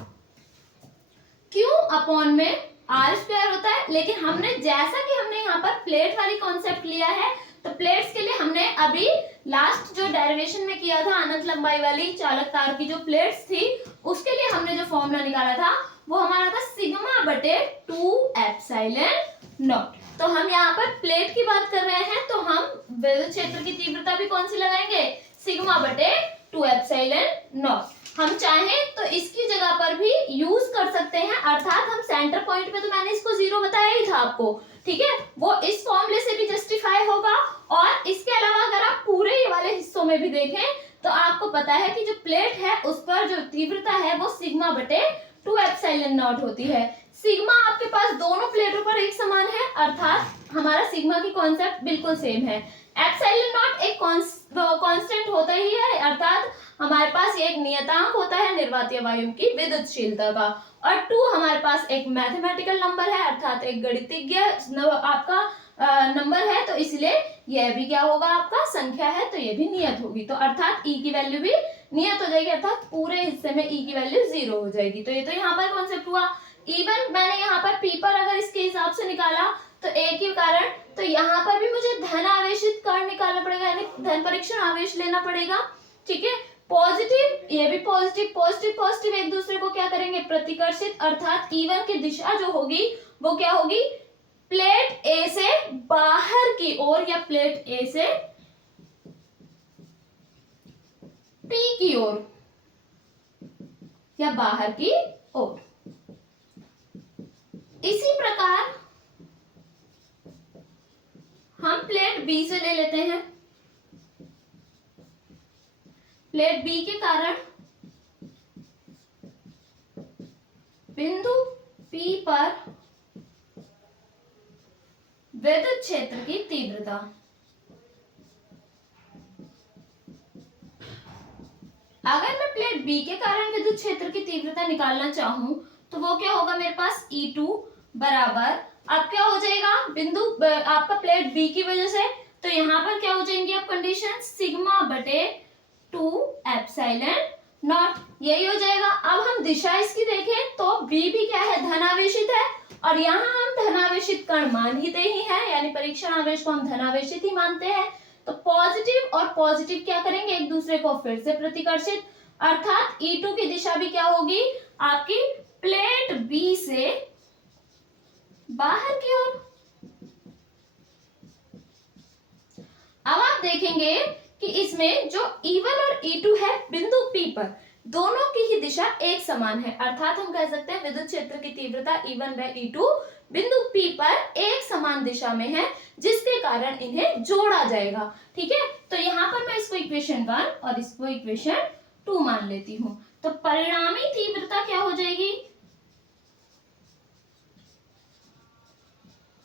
Q upon में R स्क्वायर होता है। लेकिन हमने जैसा कि हमने यहाँ पर प्लेट वाली कॉन्सेप्ट लिया है, तो प्लेट्स के लिए हमने अभी लास्ट जो डेरिवेशन में किया था अनंत लंबाई वाली चालक तार की जो प्लेट्स थी, उसके लिए हमने जो फॉर्मूला निकाला था वो हमारा था σ/2 एप्सिलॉन नॉट। तो हम यहाँ पर प्लेट की बात कर रहे हैं, तो हम विद्युत क्षेत्र की तीव्रता भी कौन सी लगाएंगे, σ/2 एप्सिलॉन नॉट। हम चाहें तो इसकी जगह पर भी यूज कर सकते हैं, अर्थात हम सेंटर पॉइंट पे, तो मैंने इसको 0 बताया ही था आपको, ठीक है, वो इस फॉर्मूले से भी जस्टिफाई होगा। और इसके अलावा अगर आप पूरे ये वाले हिस्सों में भी देखें तो आपको पता है कि जो प्लेट है उस पर जो तीव्रता है वो σ/2 एप्सिलॉन नॉट होती है। सिग्मा आपके पास दोनों प्लेटों पर एक समान है, अर्थात हमारा सिग्मा की कॉन्सेप्ट बिल्कुल सेम है। एप्सिलॉन नॉट एक कांस्टेंट होता ही है, अर्थात हमारे पास ये एक नियतांक होता है निर्वातीय वायु की विद्युतशीलता का, और 2 हमारे पास एक मैथमेटिकल नंबर है, अर्थात एक गणितीय आपका नंबर है, तो इसलिए यह भी क्या होगा, आपका संख्या है, तो ये भी नियत होगी। तो अर्थात E की वैल्यू भी नियत हो जाएगी, अर्थात पूरे हिस्से में E की वैल्यू 0 हो जाएगी। तो ये तो यहाँ पर कॉन्सेप्ट हुआ। इवन मैंने यहाँ पर P पर अगर इसके हिसाब से निकाला तो A के कारण, तो यहाँ पर भी मुझे धन आवेशित कण निकालना पड़ेगा, यानी धन परीक्षण आवेश लेना पड़ेगा, ठीक है। पॉजिटिव, ये भी पॉजिटिव, पॉजिटिव पॉजिटिव एक दूसरे को क्या करेंगे, प्रतिकर्षित, अर्थात E1 की दिशा जो होगी वो क्या होगी, प्लेट A से बाहर की ओर या प्लेट A से P की ओर या बाहर की ओर। इसी प्रकार हम प्लेट B से ले लेते हैं। प्लेट B के कारण बिंदु P पर विद्युत क्षेत्र की तीव्रता, अगर मैं प्लेट B के कारण विद्युत क्षेत्र की तीव्रता निकालना चाहूं तो वो क्या होगा, मेरे पास E2 बराबर, अब क्या हो जाएगा, बिंदु आपका प्लेट B की वजह से, तो यहाँ पर क्या हो जाएंगी अब कंडीशन, σ/2 एप्सिलॉन नॉट, यही हो जाएगा। अब हम दिशा इसकी देखें तो B भी क्या है, धनावेशित है, और यहाँ हम धनावेशित कण मानते ही हैं, यानी परीक्षण आवेश को हम धनावेशित ही मानते हैं। तो पॉजिटिव और पॉजिटिव क्या करेंगे, एक दूसरे को फिर से प्रतिकर्षित, अर्थात E2 की दिशा भी क्या होगी, आपकी प्लेट B से बाहर की ओर। अब आप देखेंगे कि इसमें जो E1 और E2 है बिंदु P पर, दोनों की ही दिशा एक समान है, अर्थात हम कह सकते हैं विद्युत क्षेत्र की तीव्रता E1/E2 बिंदु P पर एक समान दिशा में है, जिसके कारण इन्हें जोड़ा जाएगा, ठीक है। तो यहाँ पर मैं इसको इक्वेशन 1 और इसको इक्वेशन 2 मान लेती हूँ। तो परिणामी तीव्रता क्या हो जाएगी,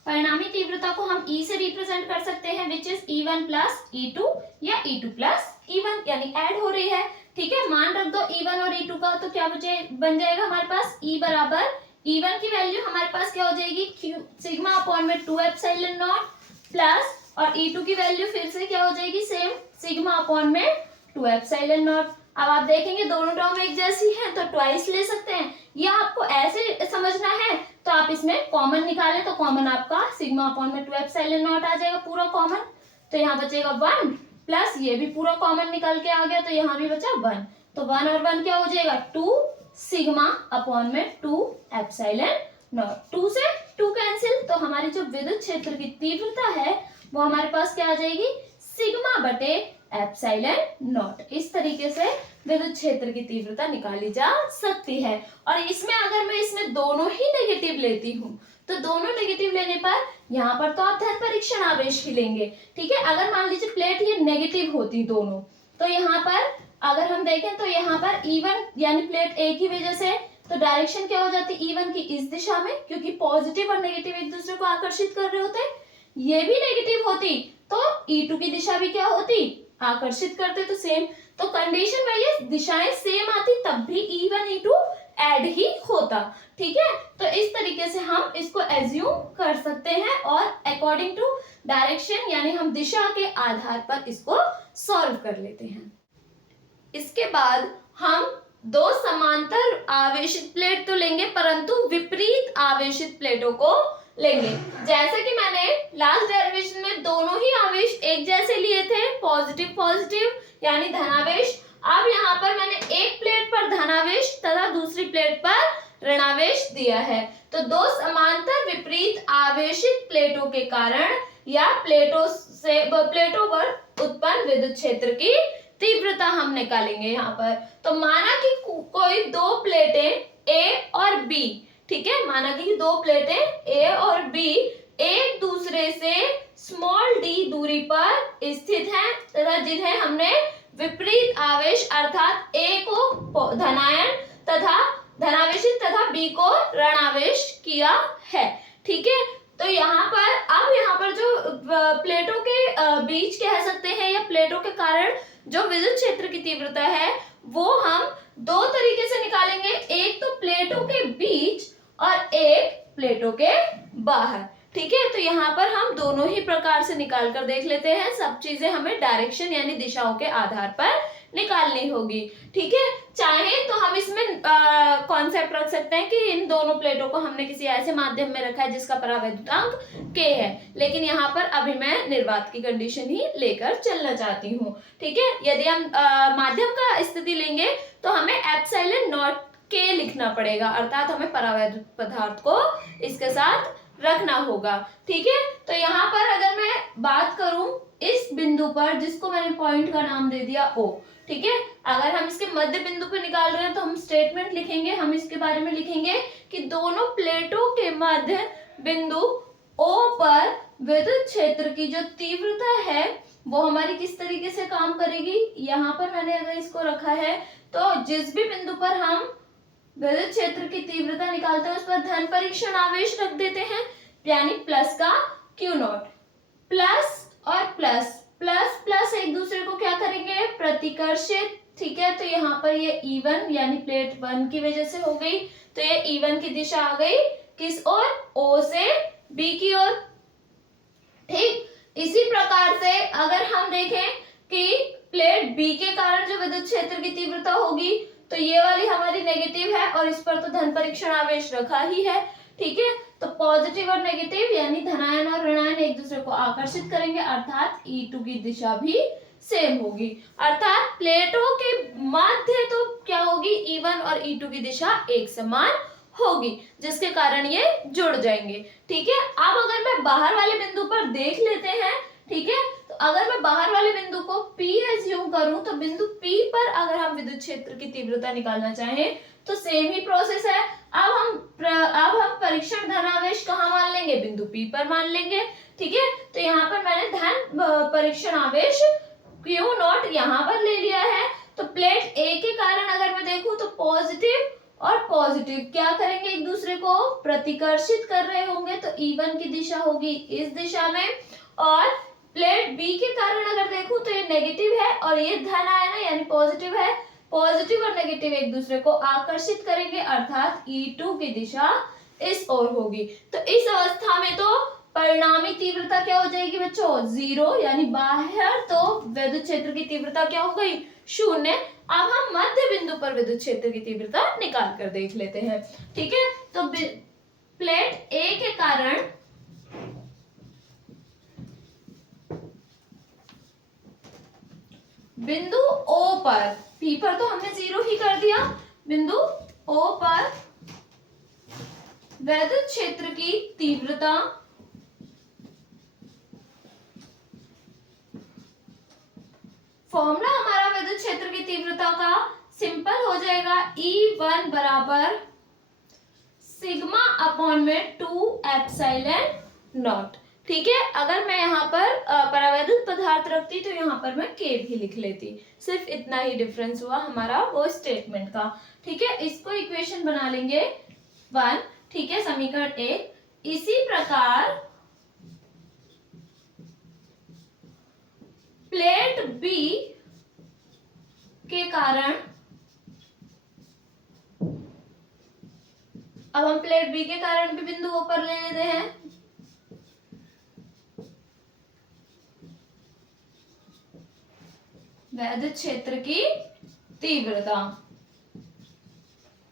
परिणामी तीव्रता को हम E से रिप्रेजेंट कर सकते हैं, which is E1 plus E2 या E2 प्लस E1, यानी ऐड हो रही है, ठीक है। मान रख दो E1 और E2 का, तो क्या बन जाएगा हमारे पास, E बराबर E1 की वैल्यू हमारे पास क्या हो जाएगी, σ/2 एप्सिलॉन नॉट प्लस, और E2 की वैल्यू फिर से क्या हो जाएगी, सेम σ/2 एप्सिलॉन नॉट। अब आप देखेंगे दोनों टर्म एक जैसी है तो ट्वाइस ले सकते हैं, या आपको ऐसे समझना है तो आप इसमें कॉमन निकालें, तो कॉमन आपका सिग्मा अपॉन में 2 एप्सिलॉन नॉट आ जाएगा पूरा कॉमन, तो यहाँ बचेगा 1 प्लस ये भी पूरा कॉमन निकल के आ गया तो यहाँ भी बचा 1, तो 1 और 1 क्या हो जाएगा 2 सिग्मा अपॉन में 2 एप्सिलॉन नॉट। 2 से 2 कैंसिल, तो हमारी जो विद्युत क्षेत्र की तीव्रता है वो हमारे पास क्या आ जाएगी सिग्मा बटे एप्सिलॉन नॉट। इस तरीके से विद्युत क्षेत्र की तीव्रता निकाली जा सकती है। और इसमें अगर मैं इसमें दोनों ही नेगेटिव लेती हूँ तो दोनों नेगेटिव लेने पर यहाँ पर तो आप धन परीक्षण आवेश ही लेंगे, ठीक है। अगर मान लीजिए प्लेट ये नेगेटिव होती दोनों, तो यहाँ पर अगर हम देखें तो यहाँ पर E1 यानी प्लेट ए की वजह से तो डायरेक्शन क्या हो जाती E1 की इस दिशा में, क्योंकि पॉजिटिव और नेगेटिव एक दूसरे को आकर्षित कर रहे होते। ये भी नेगेटिव होती तो E2 की दिशा भी क्या होती आकर्षित करते, तो सेम, तो कंडीशन में ये दिशाएं सेम आती तब भी E1 E2 ऐड ही होता, ठीक है। तो इस तरीके से हम इसको एज्यूम कर सकते हैं और अकॉर्डिंग टू डायरेक्शन यानी हम दिशा के आधार पर इसको सॉल्व कर लेते हैं। इसके बाद हम दो समांतर आवेशित प्लेट तो लेंगे परंतु विपरीत आवेशित प्लेटों को लेंगे। जैसे कि मैंने लास्ट डेरिवेशन में दोनों ही आवेश एक जैसे लिए थे, पॉजिटिव पॉजिटिव यानी धनावेश। अब यहाँ पर मैंने एक प्लेट पर धनावेश तथा दूसरी प्लेट पर ऋणावेश दिया है, तो दो समांतर विपरीत आवेशित प्लेटों के कारण या प्लेटों पर उत्पन्न विद्युत क्षेत्र की तीव्रता हम निकालेंगे यहाँ पर। तो माना कि कोई दो प्लेटें ए और बी, ठीक है, माना कि दो प्लेटें ए और बी एक दूसरे से स्मॉल डी दूरी पर स्थित हैं तथा जिन्हें हमने विपरीत आवेश अर्थात ए को धनायन तथा धनावेशित तथा बी को ऋणावेश किया है, ठीक है। तो यहाँ पर अब यहाँ पर जो प्लेटों के बीच कह सकते हैं या प्लेटों के कारण जो विद्युत क्षेत्र की तीव्रता है वो हम दो तरीके से निकालेंगे, एक तो प्लेटों के बीच और एक प्लेटों के बाहर, ठीक है। तो यहाँ पर हम दोनों ही प्रकार से निकाल कर देख लेते हैं। सब चीजें हमें डायरेक्शन यानी दिशाओं के आधार पर निकालनी होगी, ठीक है। चाहे तो हम इसमें कॉन्सेप्ट रख सकते हैं कि इन दोनों प्लेटों को हमने किसी ऐसे माध्यम में रखा है जिसका परावैद्युतांक k है, लेकिन यहाँ पर अभी मैं निर्वात की कंडीशन ही लेकर चलना चाहती हूँ, ठीक है। यदि हम माध्यम का स्थिति लेंगे तो हमें एप्सिलॉन नॉट k लिखना पड़ेगा, अर्थात हमें परावैद्युत पदार्थ को इसके साथ रखना होगा, ठीक है। तो यहाँ पर अगर मैं बात करूं इस बिंदु पर जिसको मैंने पॉइंट का नाम दे दिया O, ठीक है, अगर हम इसके मध्य बिंदु पर निकाल रहे हैं तो हम स्टेटमेंट लिखेंगे, हम इसके बारे में लिखेंगे कि दोनों प्लेटों के मध्य बिंदु O पर विद्युत क्षेत्र की जो तीव्रता है वो हमारी किस तरीके से काम करेगी। यहाँ पर मैंने अगर इसको रखा है तो जिस भी बिंदु पर हम विद्युत क्षेत्र की तीव्रता निकालते हैं उस पर धन परीक्षण आवेश रख देते हैं, यानी प्लस का Q नॉट, प्लस और प्लस प्लस प्लस एक दूसरे को क्या करेंगे प्रतिकर्षित, ठीक है। तो यहाँ पर ये E1 यानी प्लेट 1 की वजह से हो गई, तो ये E1 की दिशा आ गई किस ओर, O से B की ओर, ठीक। इसी प्रकार से अगर हम देखें कि प्लेट B के कारण जो विद्युत क्षेत्र की तीव्रता होगी तो ये वाली हमारी नेगेटिव है और इस पर तो धन परीक्षण आवेश रखा ही है, ठीक है। तो पॉजिटिव और नेगेटिव यानी धनायन और ऋणायन एक दूसरे को आकर्षित करेंगे, अर्थात E2 की दिशा भी सेम होगी, अर्थात प्लेटों के मध्य तो क्या होगी E1 और E2 की दिशा एक समान होगी, जिसके कारण ये जुड़ जाएंगे, ठीक है। अब अगर मैं बाहर वाले बिंदु पर देख लेते हैं, ठीक है, तो अगर मैं बाहर वाले बिंदु को P एज्यूम करूं तो बिंदु P पर अगर हम विद्युत क्षेत्र की तीव्रता निकालना चाहें तो सेम ही प्रोसेस है। अब हम परीक्षण धनावेश कहाँ मान लेंगे, बिंदु P पर मान लेंगे, ठीक है। तो यहाँ पर मैंने धन परीक्षण आवेश Q नॉट यहाँ पर ले लिया है। तो प्लेट A के कारण अगर मैं देखूं तो पॉजिटिव और पॉजिटिव क्या करेंगे, एक दूसरे को प्रतिकर्षित कर रहे होंगे, तो E1 की दिशा होगी इस दिशा में, और प्लेट B के कारण अगर देखूं तो ये नेगेटिव है और ये धन आयन है यानी पॉजिटिव है, पॉजिटिव और नेगेटिव एक दूसरे को आकर्षित करेंगे, अर्थात E2 की दिशा इस ओर होगी। तो इस अवस्था में तो परिणामी तीव्रता क्या हो जाएगी बच्चों, 0, यानी बाहर तो विद्युत क्षेत्र की तीव्रता क्या हो गई, 0। अब हम मध्य बिंदु पर विद्युत क्षेत्र की तीव्रता निकाल कर देख लेते हैं। ठीक है, तो प्लेट ए के कारण बिंदु O पर, P पर तो हमने 0 ही कर दिया, बिंदु O पर विद्युत क्षेत्र की तीव्रता फॉर्मूला हमारा विद्युत क्षेत्र की तीव्रता का सिंपल हो जाएगा, E1 बराबर सिग्मा अपॉन में 2 एप्सिलॉन नॉट। ठीक है, अगर मैं यहाँ पर परावैद्युत पदार्थ रखती तो यहाँ पर मैं K भी लिख लेती, सिर्फ इतना ही डिफरेंस हुआ हमारा वो स्टेटमेंट का। ठीक है, इसको इक्वेशन बना लेंगे 1। ठीक है, समीकरण 1। इसी प्रकार प्लेट B के कारण, अब हम प्लेट बी के कारण भी बिंदु O पर ले लेते हैं। विद्युत क्षेत्र की तीव्रता,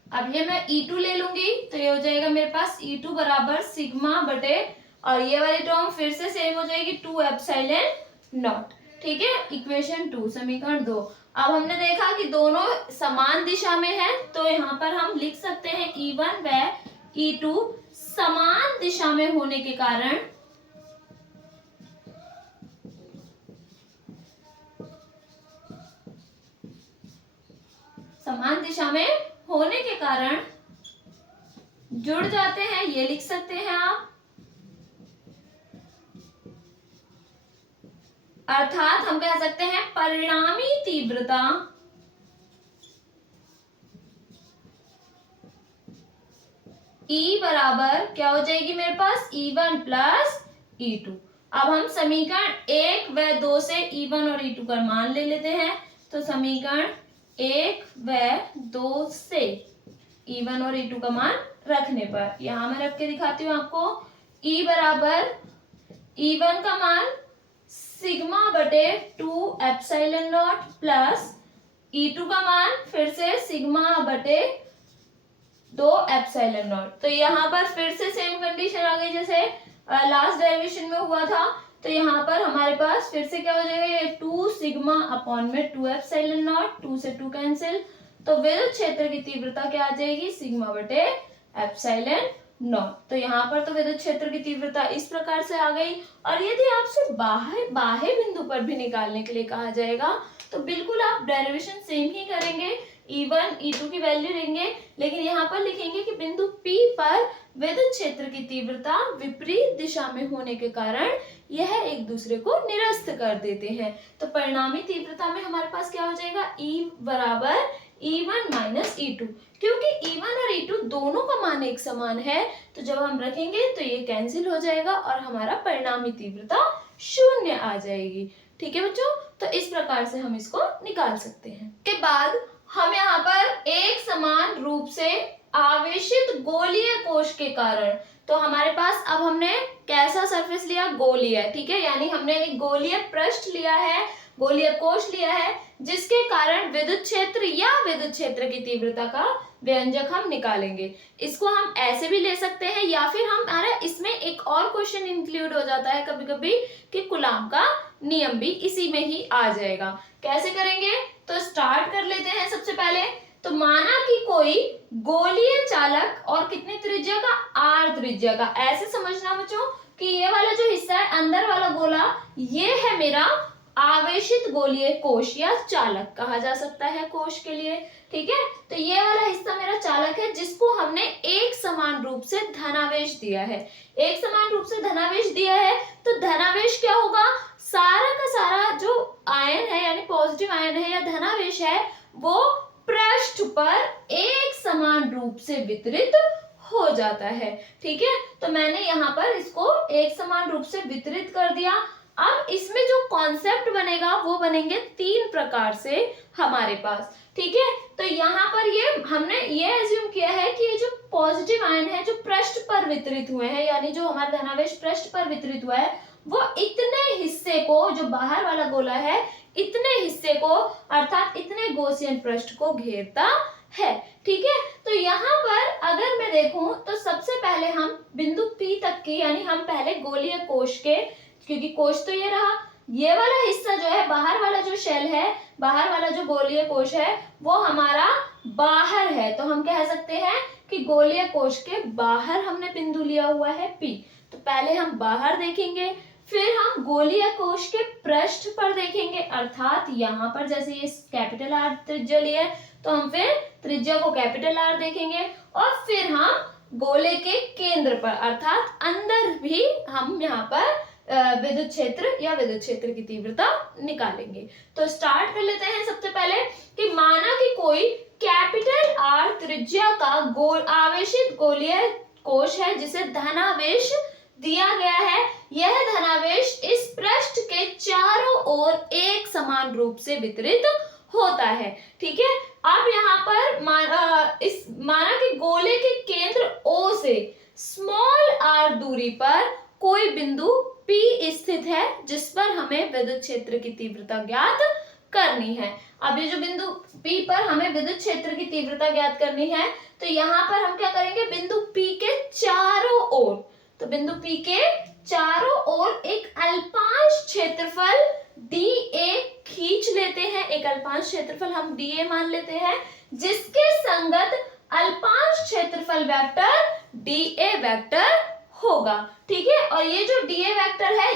अब ये मैं E2 ले लूंगी तो ये हो जाएगा मेरे पास E2 बराबर सिग्मा बटे, और ये वाली टर्म फिर से सेम हो जाएगी 2 एप्सिलॉन नॉट। ठीक है, इक्वेशन 2 समीकरण 2। अब हमने देखा कि दोनों समान दिशा में है, तो यहाँ पर हम लिख सकते हैं E1 व E2 समान दिशा में होने के कारण जुड़ जाते हैं, ये लिख सकते हैं आप। अर्थात हम कह सकते हैं परिणामी तीव्रता E बराबर क्या हो जाएगी मेरे पास, E1 प्लस E2। अब हम समीकरण 1 व 2 से E1 और E2 का मान ले लेते हैं, तो समीकरण 1 व 2 से E1 और E2 का मान रखने पर, यहां मैं रख के दिखाती हूँ आपको। E बराबर E1 का मान सिग्मा बटे 2 एप्सिलॉन नॉट प्लस E2 का मान फिर से सिग्मा बटे 2 एप्सिलॉन नॉट। तो यहाँ पर फिर से सेम कंडीशन आ गई जैसे लास्ट डेरिवेशन में हुआ था, तो यहाँ पर हमारे पास फिर से क्या हो जाएगा, ये 2 सिग्मा अपॉन में 2 एप्सिलॉन नॉट, 2 से 2 कैंसिल, तो विद्युत क्षेत्र की तीव्रता क्या आ जाएगी, सिग्मा बटे एप्सिलॉन नॉट। तो यहाँ पर तो विद्युत क्षेत्र की तीव्रता इस प्रकार से आ गई। और यदि आपसे बाह्य बिंदु पर भी निकालने के लिए कहा जाएगा तो बिल्कुल आप डेरिवेशन सेम ही करेंगे, E1 E2 की वैल्यू लेंगे, लेकिन यहाँ पर लिखेंगे कि बिंदु P पर विद्युत क्षेत्र की तीव्रता विपरीत दिशा में होने के कारण यह एक दूसरे को निरस्त कर देते हैं। तो परिणामी तीव्रता में हमारे पास क्या हो जाएगा, E बराबर E1 माइनस E2। क्योंकि E1 और E2 दोनों का मान एक समान है, तो जब हम रखेंगे तो ये कैंसिल हो जाएगा और हमारा परिणामी तीव्रता 0 आ जाएगी। ठीक है बच्चों, तो इस प्रकार से हम इसको निकाल सकते हैं। के बाद हम यहाँ पर एक समान रूप से आवेशित गोलीय कोश के कारण, तो हमारे पास अब हमने कैसा सरफेस लिया, गोलीय। ठीक है, यानी हमने एक गोलीय पृष्ठ लिया है, गोलीय कोश लिया है, जिसके कारण विद्युत क्षेत्र या विद्युत क्षेत्र की तीव्रता का व्यंजक हम निकालेंगे। इसको हम ऐसे भी ले सकते हैं, या फिर हमारा इसमें एक और क्वेश्चन इंक्लूड हो जाता है कभी कभी कि कूलॉम का नियम भी इसी में ही आ जाएगा। कैसे करेंगे, तो स्टार्ट कर लेते हैं। सबसे पहले तो माना कि कोई गोलीय चालक और कितनी त्रिज्या का, R त्रिज्या का, ऐसे समझना बच्चों कि ये वाला जो हिस्सा है अंदर वाला गोला, ये है मेरा आवेशित गोलीय कोश या चालक कहा जा सकता है कोश के लिए। ठीक है, तो ये वाला हिस्सा मेरा चालक है जिसको हमने एक समान रूप से धनावेश दिया है। एक समान रूप से धनावेश दिया है तो धनावेश क्या होगा, सारा का सारा जो आयन है यानी पॉजिटिव आयन है या धनावेश है वो पृष्ठ पर एक समान रूप से वितरित हो जाता है। ठीक है, तो मैंने यहाँ पर इसको एक समान रूप से वितरित कर दिया। अब इसमें जो कॉन्सेप्ट बनेगा वो बनेंगे 3 प्रकार से हमारे पास। ठीक है, तो यहाँ पर ये हमने ये एज्यूम किया है कि ये जो पॉजिटिव आयन है जो पृष्ठ पर वितरित हुए हैं, यानी जो हमारा धनावेश पृष्ठ पर वितरित हुआ है, वो इतने हिस्से को, जो बाहर वाला गोला है, इतने हिस्से को अर्थात इतने गॉसियन पृष्ठ को घेरता है। ठीक है, तो यहाँ पर अगर मैं देखूं तो सबसे पहले हम बिंदु P तक की, यानी हम पहले गोलीय कोश के, क्योंकि कोश तो ये रहा, ये वाला हिस्सा जो है, बाहर वाला जो शेल है, बाहर वाला जो गोलीय कोश है वो हमारा बाहर है, तो हम कह सकते हैं कि गोलीय कोश के बाहर हमने बिंदु लिया हुआ है P। तो पहले हम बाहर देखेंगे, फिर हम गोलीय कोश के पृष्ठ पर देखेंगे, अर्थात यहाँ पर जैसे ये कैपिटल R त्रिज्या लिया है तो हम फिर त्रिज्या को कैपिटल R देखेंगे, और फिर हम गोले के केंद्र पर अर्थात अंदर भी हम यहाँ पर विद्युत क्षेत्र या विद्युत क्षेत्र की तीव्रता निकालेंगे। तो स्टार्ट कर लेते हैं सबसे पहले कि माना कि कोई कैपिटल R त्रिज्या का आवेशित गोलीय कोश है जिसे धनावेश दिया गया है। यह धनावेश इस पृष्ठ के चारों ओर एक समान रूप से वितरित होता है। ठीक है, अब यहाँ पर माना कि गोले के केंद्र O से स्मॉल r दूरी पर कोई बिंदु P स्थित है जिस पर हमें विद्युत क्षेत्र की तीव्रता ज्ञात करनी है। अब ये जो बिंदु P पर हमें विद्युत क्षेत्र की तीव्रता ज्ञात करनी है, तो यहाँ पर हम क्या करेंगे, बिंदु P के चारों ओर, तो बिंदु P के चारों ओर एक अल्पांश क्षेत्रफल dA खींच लेते हैं। एक अल्पांश क्षेत्रफल हम dA मान लेते हैं, जिसके संगत अल्पांश क्षेत्रफल वेक्टर dA वेक्टर होगा। ठीक है, और ये जो dA वेक्टर है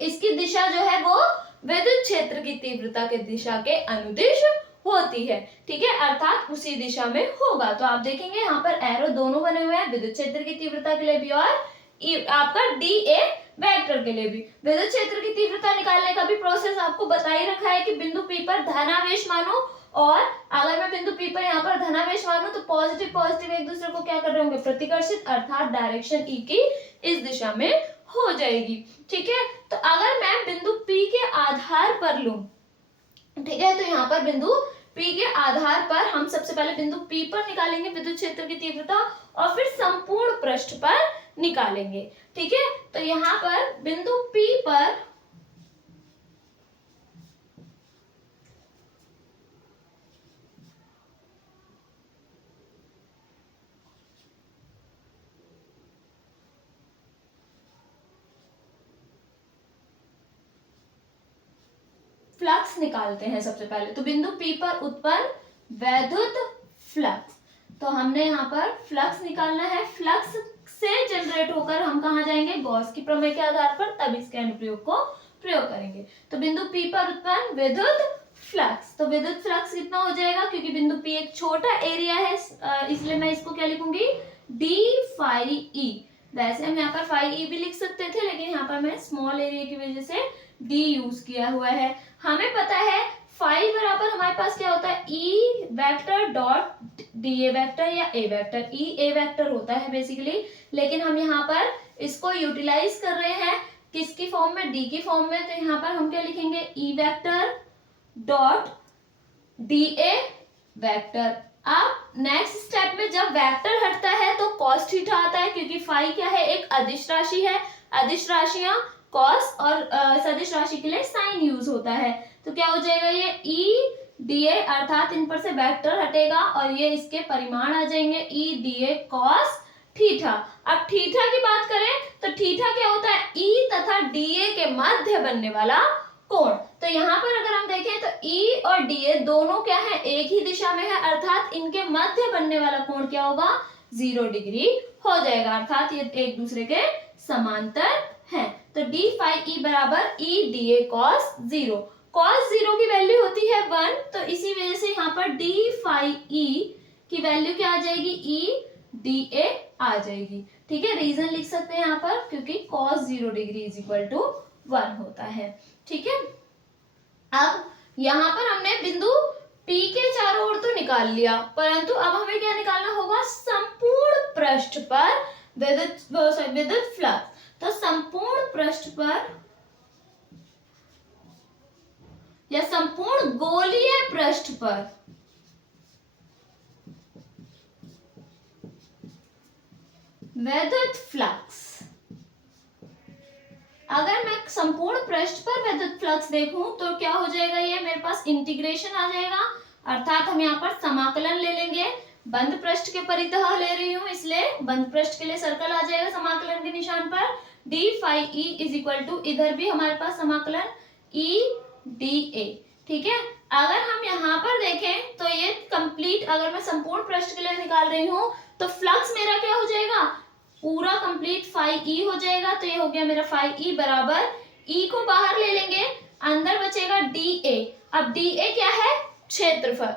इसकी दिशा जो है वो विद्युत क्षेत्र की तीव्रता के दिशा के अनुदिश होती है। ठीक है, अर्थात उसी दिशा में होगा। तो आप देखेंगे यहाँ पर एरो दोनों बने हुए हैं, विद्युत क्षेत्र की तीव्रता के लिए भी और आपका dA वेक्टर के लिए भी। विद्युत क्षेत्र की तीव्रता निकालने का भी प्रोसेस आपको बता ही रखा है कि बिंदु P पर धनावेश मानो, और अगर मैं बिंदु P पर यहाँ पर धनावेश मानूं तो पॉजिटिव पॉजिटिव एक दूसरे को क्या कर रहे होंगे, प्रतिकर्षित, अर्थात डायरेक्शन E की इस दिशा में हो जाएगी। ठीक है, तो अगर मैं बिंदु P के आधार पर लूं, ठीक है, तो यहाँ पर बिंदु P के आधार पर हम सबसे पहले बिंदु P पर निकालेंगे विद्युत क्षेत्र की तीव्रता और फिर संपूर्ण पृष्ठ पर निकालेंगे। ठीक है, तो यहाँ पर बिंदु P पर फ्लक्स निकालते हैं सबसे पहले। तो बिंदु P पर उत्पन्न वैद्युत फ्लक्स, तो हमने यहाँ पर फ्लक्स निकालना है। फ्लक्स से जनरेट होकर हम कहाँ जाएंगे, गॉस की प्रमेय के आधार पर, तब इसके अनुप्रयोग को प्रयोग करेंगे। तो बिंदु P पर उत्पन्न विद्युत फ्लक्स, तो विद्युत फ्लक्स कितना हो जाएगा, क्योंकि बिंदु P एक छोटा एरिया है इसलिए मैं इसको क्या लिखूंगी, d phi e। वैसे हम यहाँ पर phi e भी लिख सकते थे, लेकिन यहाँ पर मैं स्मॉल एरिया की वजह से d यूज किया हुआ है। हमें पता है फाई बराबर हमारे पास क्या होता है, E vector dot dA vector या A vector. E A vector होता है बेसिकली, लेकिन हम यहाँ पर इसको यूटिलाइज कर रहे हैं किसकी फॉर्म में, D की फॉर्म में। तो यहाँ पर हम क्या लिखेंगे, E vector dot dA vector. अब नेक्स्ट स्टेप में जब वेक्टर हटता है तो cos थीटा आता है, क्योंकि फाई क्या है, एक अदिश राशि है। अदिश राशियां cos और सदिश राशि के लिए साइन यूज होता है। तो क्या हो जाएगा, ये E dA अर्थात इन पर से वेक्टर हटेगा और ये इसके परिमाण आ जाएंगे E dA cos थीटा। अब थीटा की बात करें तो थीटा क्या होता है, E तथा dA के मध्य बनने वाला कोण। तो यहाँ पर अगर हम देखें तो E और dA दोनों क्या है, एक ही दिशा में है, अर्थात इनके मध्य बनने वाला कोण क्या होगा, 0 डिग्री हो जाएगा, अर्थात ये एक दूसरे के समांतर हैं। तो d phi e बराबर E dA cos 0। cos 0 की वैल्यू होती है 1, तो इसी वजह से यहाँ पर d phi e की वैल्यू क्या आ जाएगी, E dA आ जाएगी। ठीक है, रीजन लिख सकते हैं यहाँ पर, क्योंकि cos 0 degree is equal to 1 होता है। ठीक है, अब यहाँ पर हमने बिंदु P के चारों ओर तो निकाल लिया, परंतु अब हमें क्या निकालना होगा, संपूर्ण पृष्ठ पर विद्युत फ्लक्स। तो संपूर्ण पृष्ठ पर या संपूर्ण गोलीय पृष्ठ पर विद्युत फ्लक्स। अगर मैं संपूर्ण पृष्ठ पर विद्युत फ्लक्स देखूं तो क्या हो जाएगा, ये मेरे पास इंटीग्रेशन आ जाएगा, अर्थात हम यहाँ पर समाकलन ले लेंगे। बंद पृष्ठ के परितः ले रही हूँ इसलिए बंद पृष्ठ के लिए सर्कल आ जाएगा समाकलन के निशान पर। D phi E is equal to, इधर भी हमारे पास समाकलन ई डी ए। ठीक है, अगर हम यहाँ पर देखें तो ये कंप्लीट, अगर मैं संपूर्ण पृष्ठ के लिए निकाल रही हूँ तो फ्लक्स मेरा क्या हो जाएगा, पूरा कंप्लीट फाई ई हो जाएगा। तो ये हो गया मेरा फाई ई बराबर, ई को बाहर ले लेंगे, अंदर बचेगा डी ए। अब डी ए क्या है, क्षेत्रफल।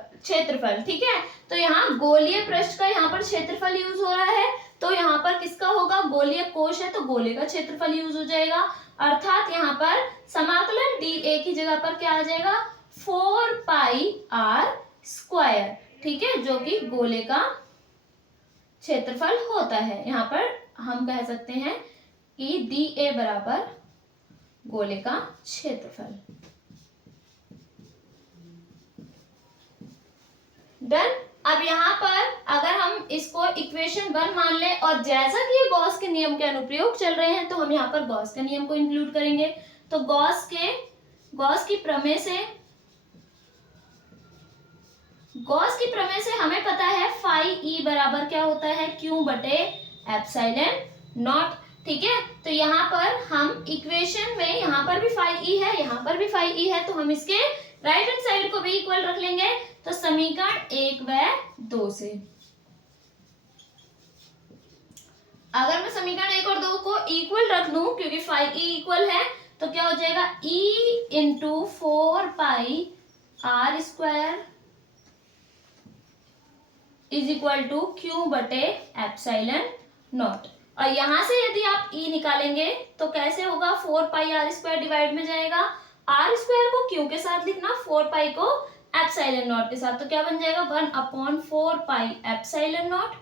ठीक है, तो यहाँ गोलीय पृष्ठ का यहाँ पर क्षेत्रफल यूज हो रहा है, तो यहाँ पर किसका होगा, गोलीय कोश है तो गोले का क्षेत्रफल यूज हो जाएगा, अर्थात यहाँ पर समाकलन डी ए की जगह पर क्या आ जाएगा, 4 पाई आर स्क्वायर। ठीक है, जो कि गोले का क्षेत्रफल होता है। यहाँ पर हम कह सकते हैं कि डी ए बराबर गोले का क्षेत्रफल। डन। अब यहाँ पर अगर हम इसको इक्वेशन 1 मान लें और जैसा कि ये गॉस के नियम के अनुप्रयोग चल रहे हैं तो हम यहाँ पर गॉस के नियम को इंक्लूड करेंगे। तो गॉस की प्रमेय से हमें पता है फाई ई बराबर क्या होता है, क्यू बटे एप्सिलॉन नॉट। ठीक है, तो यहाँ पर हम इक्वेशन में, यहाँ पर भी फाई ई है, यहाँ पर भी फाई ई है, तो हम इसके राइट हैंड साइड को भी इक्वल रख लेंगे। तो समीकरण 1 व 2 से अगर मैं समीकरण 1 और 2 को इक्वल रख दूं, क्योंकि फाई ई इक्वल है, तो क्या हो जाएगा, E into 4 pi R square is equal to Q बटे एप्सिलॉन नॉट। और यहां से यदि आप ई निकालेंगे तो कैसे होगा, 4 पाई आर स्क्वायर डिवाइड में जाएगा, आर स्क्वायर को क्यू के साथ लिखना, 4 पाई को एप्सिलॉन नॉट के साथ, तो क्या बन जाएगा 1/4 पाई एप्सिलॉन नॉट,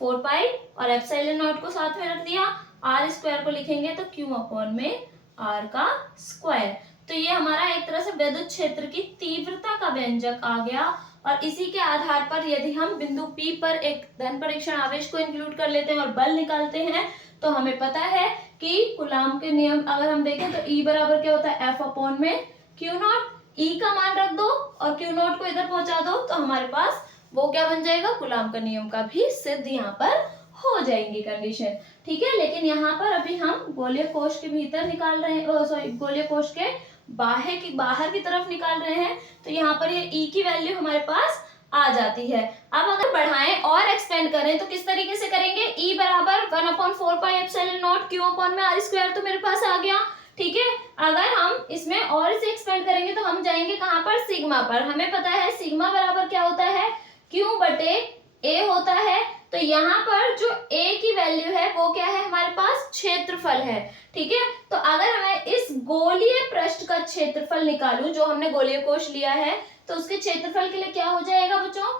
4 पाई और एप्सिलॉन नॉट को साथ में रख दिया, आर स्क्वायर को लिखेंगे तो क्यू अपॉन में आर का स्क्वायर। तो ये हमारा एक तरह से विद्युत क्षेत्र की तीव्रता का व्यंजक आ गया। और इसी के आधार पर यदि हम बिंदु P पर एक धन परीक्षण आवेश को इंक्लूड कर लेते हैं और बल निकालते हैं तो हमें पता है कि कूलाम के नियम अगर हम देखें तो E बराबर क्या होता है, F अपॉन में क्यू नॉट। E का मान रख दो और क्यू नॉट को इधर पहुंचा दो तो हमारे पास वो क्या बन जाएगा, कूलाम का नियम का भी सिद्ध यहाँ पर हो जाएंगी कंडीशन। ठीक है, लेकिन यहाँ पर अभी हम गोलीय कोश के भीतर निकाल रहे हैं, सॉरी गोलीय कोश के बाहर की तरफ निकाल रहे हैं, तो यहाँ पर ये E की वैल्यू हमारे पास आ जाती है। अब अगर बढ़ाएं और एक्सपेंड करें तो किस तरीके से करेंगे, E बराबर 1/4 pi epsilon not Q upon में आर स्क्वायर तो मेरे पास आ गया। ठीक है, अगर हम इसमें और इसे एक्सपेंड करेंगे तो हम जाएंगे कहाँ पर, सिग्मा पर। हमें पता है सिग्मा बराबर क्या होता है, क्यू बटे ए होता है। तो यहाँ पर जो ए की वैल्यू है वो क्या है, हमारे पास क्षेत्रफल है। ठीक है, तो अगर मैं इस गोलीय पृष्ठ का क्षेत्रफल निकालूं, जो हमने गोलीय कोश लिया है, तो उसके क्षेत्रफल के लिए क्या हो जाएगा बच्चों,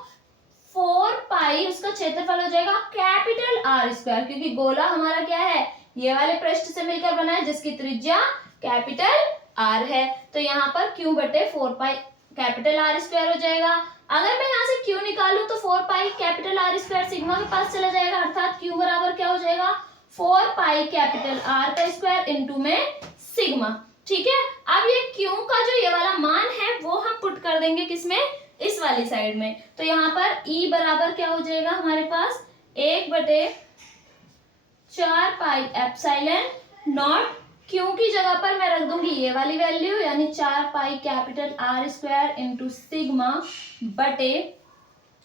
4 पाई उसका क्षेत्रफल हो जाएगा कैपिटल आर स्क्वायर, क्योंकि गोला हमारा क्या है, ये वाले पृष्ठ से मिलकर बना है जिसकी त्रिज्या कैपिटल आर है। तो यहाँ पर क्यू बटे 4 पाई कैपिटल आर स्क्वायर हो जाएगा। अगर मैं यहाँ से क्यू निकालूं तो 4 pi capital R square sigma के पास चला जाएगा, अर्थात क्यू बराबर क्या हो जाएगा, 4 पाई कैपिटल आर का स्क्वायर इंटू में सिग्मा। ठीक है, अब ये क्यू का जो ये वाला मान है वो हम पुट कर देंगे किसमें, इस वाली साइड में। तो यहाँ पर E बराबर क्या हो जाएगा हमारे पास, 1/4 पाई एप्सिलॉन नॉट, क्यू की जगह पर मैं रख दूंगी ये वाली वैल्यू, यानी 4 pi capital R square into sigma बटे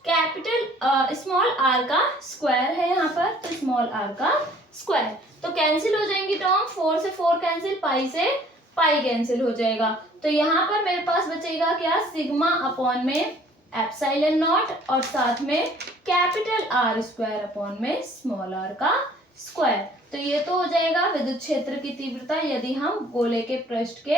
कैपिटल स्मॉल आर का स्क्वायर है यहाँ पर, तो स्मॉल आर का स्क्वायर। तो कैंसिल हो जाएंगी टर्म, 4 से 4 कैंसिल, पाई से पाई कैंसिल हो जाएगा। तो यहाँ पर मेरे पास बचेगा क्या, सिग्मा अपॉन में एप्सिलॉन नॉट और साथ में कैपिटल आर स्क्वायर अपॉन में स्मॉल आर का स्क्वायर। तो ये तो हो जाएगा विद्युत क्षेत्र की तीव्रता यदि हम गोले के पृष्ठ के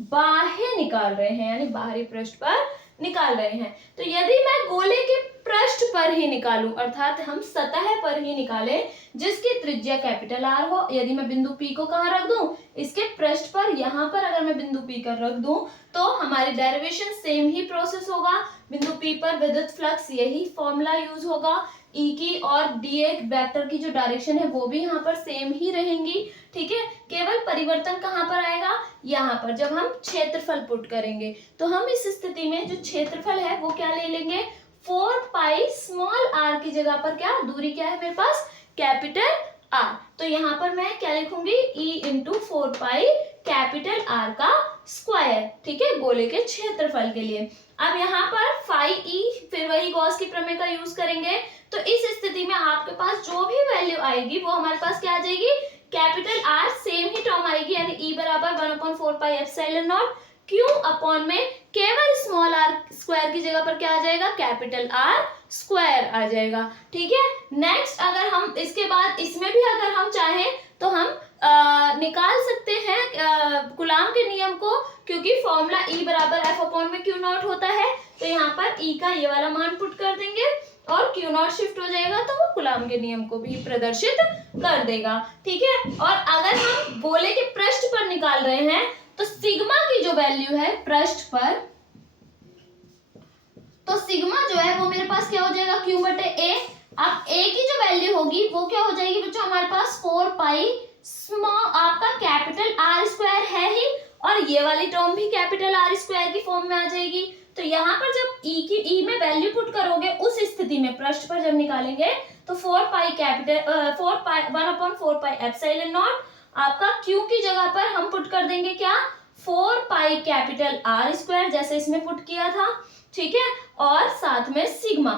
बाहर निकाल रहे हैं, यानी बाहरी पृष्ठ पर निकाल रहे हैं। तो यदि मैं गोले के पृष्ठ पर ही निकालूं, अर्थात हम सतह पर ही निकालें जिसकी त्रिज्या कैपिटल आर हो, यदि मैं बिंदु P को कहाँ रख दूं, इसके पृष्ठ पर, यहाँ पर अगर मैं बिंदु P कर रख दूं तो हमारी डेरिवेशन सेम ही प्रोसेस होगा। बिंदु P पर विद्युत फ्लक्स यही फॉर्मूला यूज होगा, ई की और डी ए वेक्टर की जो डायरेक्शन है वो भी यहाँ पर सेम ही रहेंगी, ठीक है। केवल परिवर्तन कहाँ पर आएगा, यहाँ पर जब हम क्षेत्रफल पुट करेंगे। तो हम इस स्थिति में जो क्षेत्रफल है वो क्या ले लेंगे, 4 पाई स्मॉल आर की जगह पर क्या दूरी क्या है मेरे पास, कैपिटल आर। तो यहाँ पर मैं क्या लिखूंगी, ई इंटू 4 पाई कैपिटल आर का स्क्वायर, ठीक है, गोले के क्षेत्रफल के लिए। अब यहाँ पर फाई ई, फिर वही गॉस की प्रमेय का यूज करेंगे। तो इस स्थिति में आपके पास जो भी वैल्यू आएगी वो हमारे पास क्या आ जाएगी, कैपिटल आर सेम ही टर्म आएगी, यानी ई बराबर 1/4 pi epsilon not Q upon में केवल स्मॉल आर स्क्वायर की जगह पर क्या आ जाएगा, कैपिटल आर स्क्वायर आ जाएगा, ठीक है। नेक्स्ट अगर हम इसके बाद इसमें भी अगर हम चाहें तो हम निकाल सकते हैं कूलाम के नियम को, क्योंकि फॉर्मूला ई बराबर एफ अपॉन में क्यू नॉट होता है। तो यहाँ पर ई का ये वाला मान पुट कर देंगे और क्यू नॉट शिफ्ट हो जाएगा, तो वो कूलाम के नियम को भी प्रदर्शित कर देगा, ठीक है। और अगर हम गोले के पृष्ठ पर निकाल रहे हैं तो सिग्मा की जो वैल्यू है पृष्ठ पर, तो सिग्मा जो है वो मेरे पास क्या हो जाएगा, क्यू बटे ए। अब ए की जो वैल्यू होगी वो क्या हो जाएगी बच्चों, हमारे पास 4 पाई स्मॉल आपका कैपिटल आर स्क्वायर है ही, और ये वाली टर्म भी कैपिटल आर स्क्वायर की फॉर्म में आ जाएगी। तो यहाँ पर जब ई में वैल्यू पुट करोगे उस स्थिति में पृष्ठ पर जब निकालेंगे तो 4 pi capital 1/4 pi epsilon not आपका क्यू की जगह पर हम पुट कर देंगे क्या, 4 पाई कैपिटल आर स्क्वायर, जैसे इसमें पुट किया था, ठीक है, और साथ में सिग्मा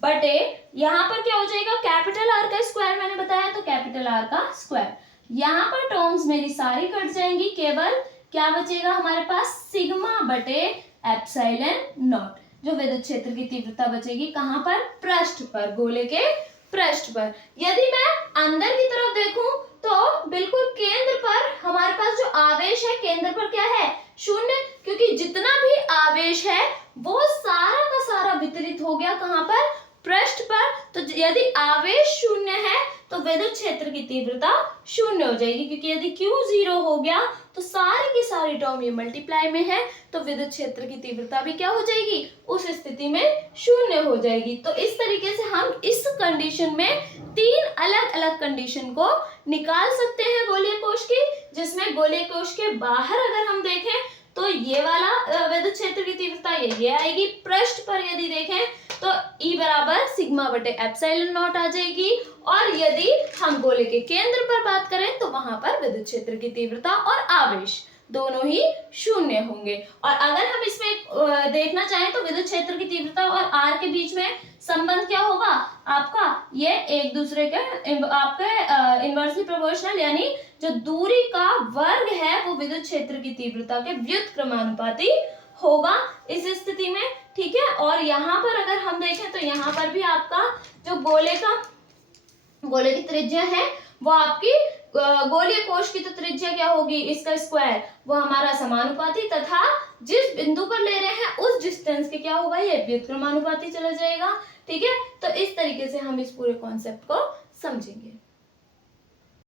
बटे यहाँ पर क्या हो जाएगा, कैपिटल आर का स्क्वायर मैंने बताया, तो कैपिटल आर का स्क्वायर। यहाँ पर टर्म्स मेरी सारी कट जाएंगी, केवल क्या बचेगा हमारे पास, सिग्मा बटे एप्सिलॉन नॉट, जो विद्युत क्षेत्र की तीव्रता बचेगी कहाँ पर, पृष्ठ पर, गोले के पृष्ठ पर। यदि मैं अंदर की तरफ देखूं तो बिल्कुल केंद्र पर हमारे पास जो आवेश है केंद्र पर क्या है, शून्य, क्योंकि जितना भी आवेश है वो सारा का सारा वितरित हो गया कहाँ पर, पृष्ठ पर। तो यदि आवेश शून्य है तो विद्युत क्षेत्र की तीव्रता शून्य हो जाएगी, क्योंकि यदि Q 0 हो गया तो सारी की सारी टर्म ये मल्टीप्लाई में है, तो विद्युत क्षेत्र की तीव्रता भी क्या हो जाएगी, उस स्थिति में शून्य हो जाएगी। तो इस तरीके से हम इस कंडीशन में 3 अलग अलग कंडीशन को निकाल सकते हैं गोलीय कोश की, जिसमें गोलीय कोश के बाहर अगर हम देखें तो ये वाला विद्युत क्षेत्र की तीव्रता ये आएगी, पृष्ठ पर यदि देखें तो E बराबर सिग्मा बटे एप्सिलॉन नॉट आ जाएगी, और यदि हम गोले के केंद्र पर बात करें तो वहां पर विद्युत क्षेत्र की तीव्रता और आवेश दोनों ही शून्य होंगे। और अगर हम इसमें देखना चाहें तो विद्युत क्षेत्र की तीव्रता और R के बीच में संबंध क्या होगा आपका, ये एक दूसरे के आपके इनवर्सली प्रोपोर्शनल, यानी जो दूरी का वर्ग है वो विद्युत क्षेत्र की तीव्रता के व्युत्क्रमानुपाती होगा इस स्थिति में, ठीक है। और यहाँ पर अगर हम देखें तो यहाँ पर भी आपका जो गोले की त्रिज्या है वो आपकी गोलीय कोश की तो त्रिज्या क्या होगी, इसका स्क्वायर, वो हमारा समानुपाती, तथा जिस बिंदु पर ले रहे हैं उस डिस्टेंस के क्या होगा, ये व्युत्क्रमानुपाती चला जाएगा, ठीक है। तो इस तरीके से हम इस पूरे कॉन्सेप्ट को समझेंगे।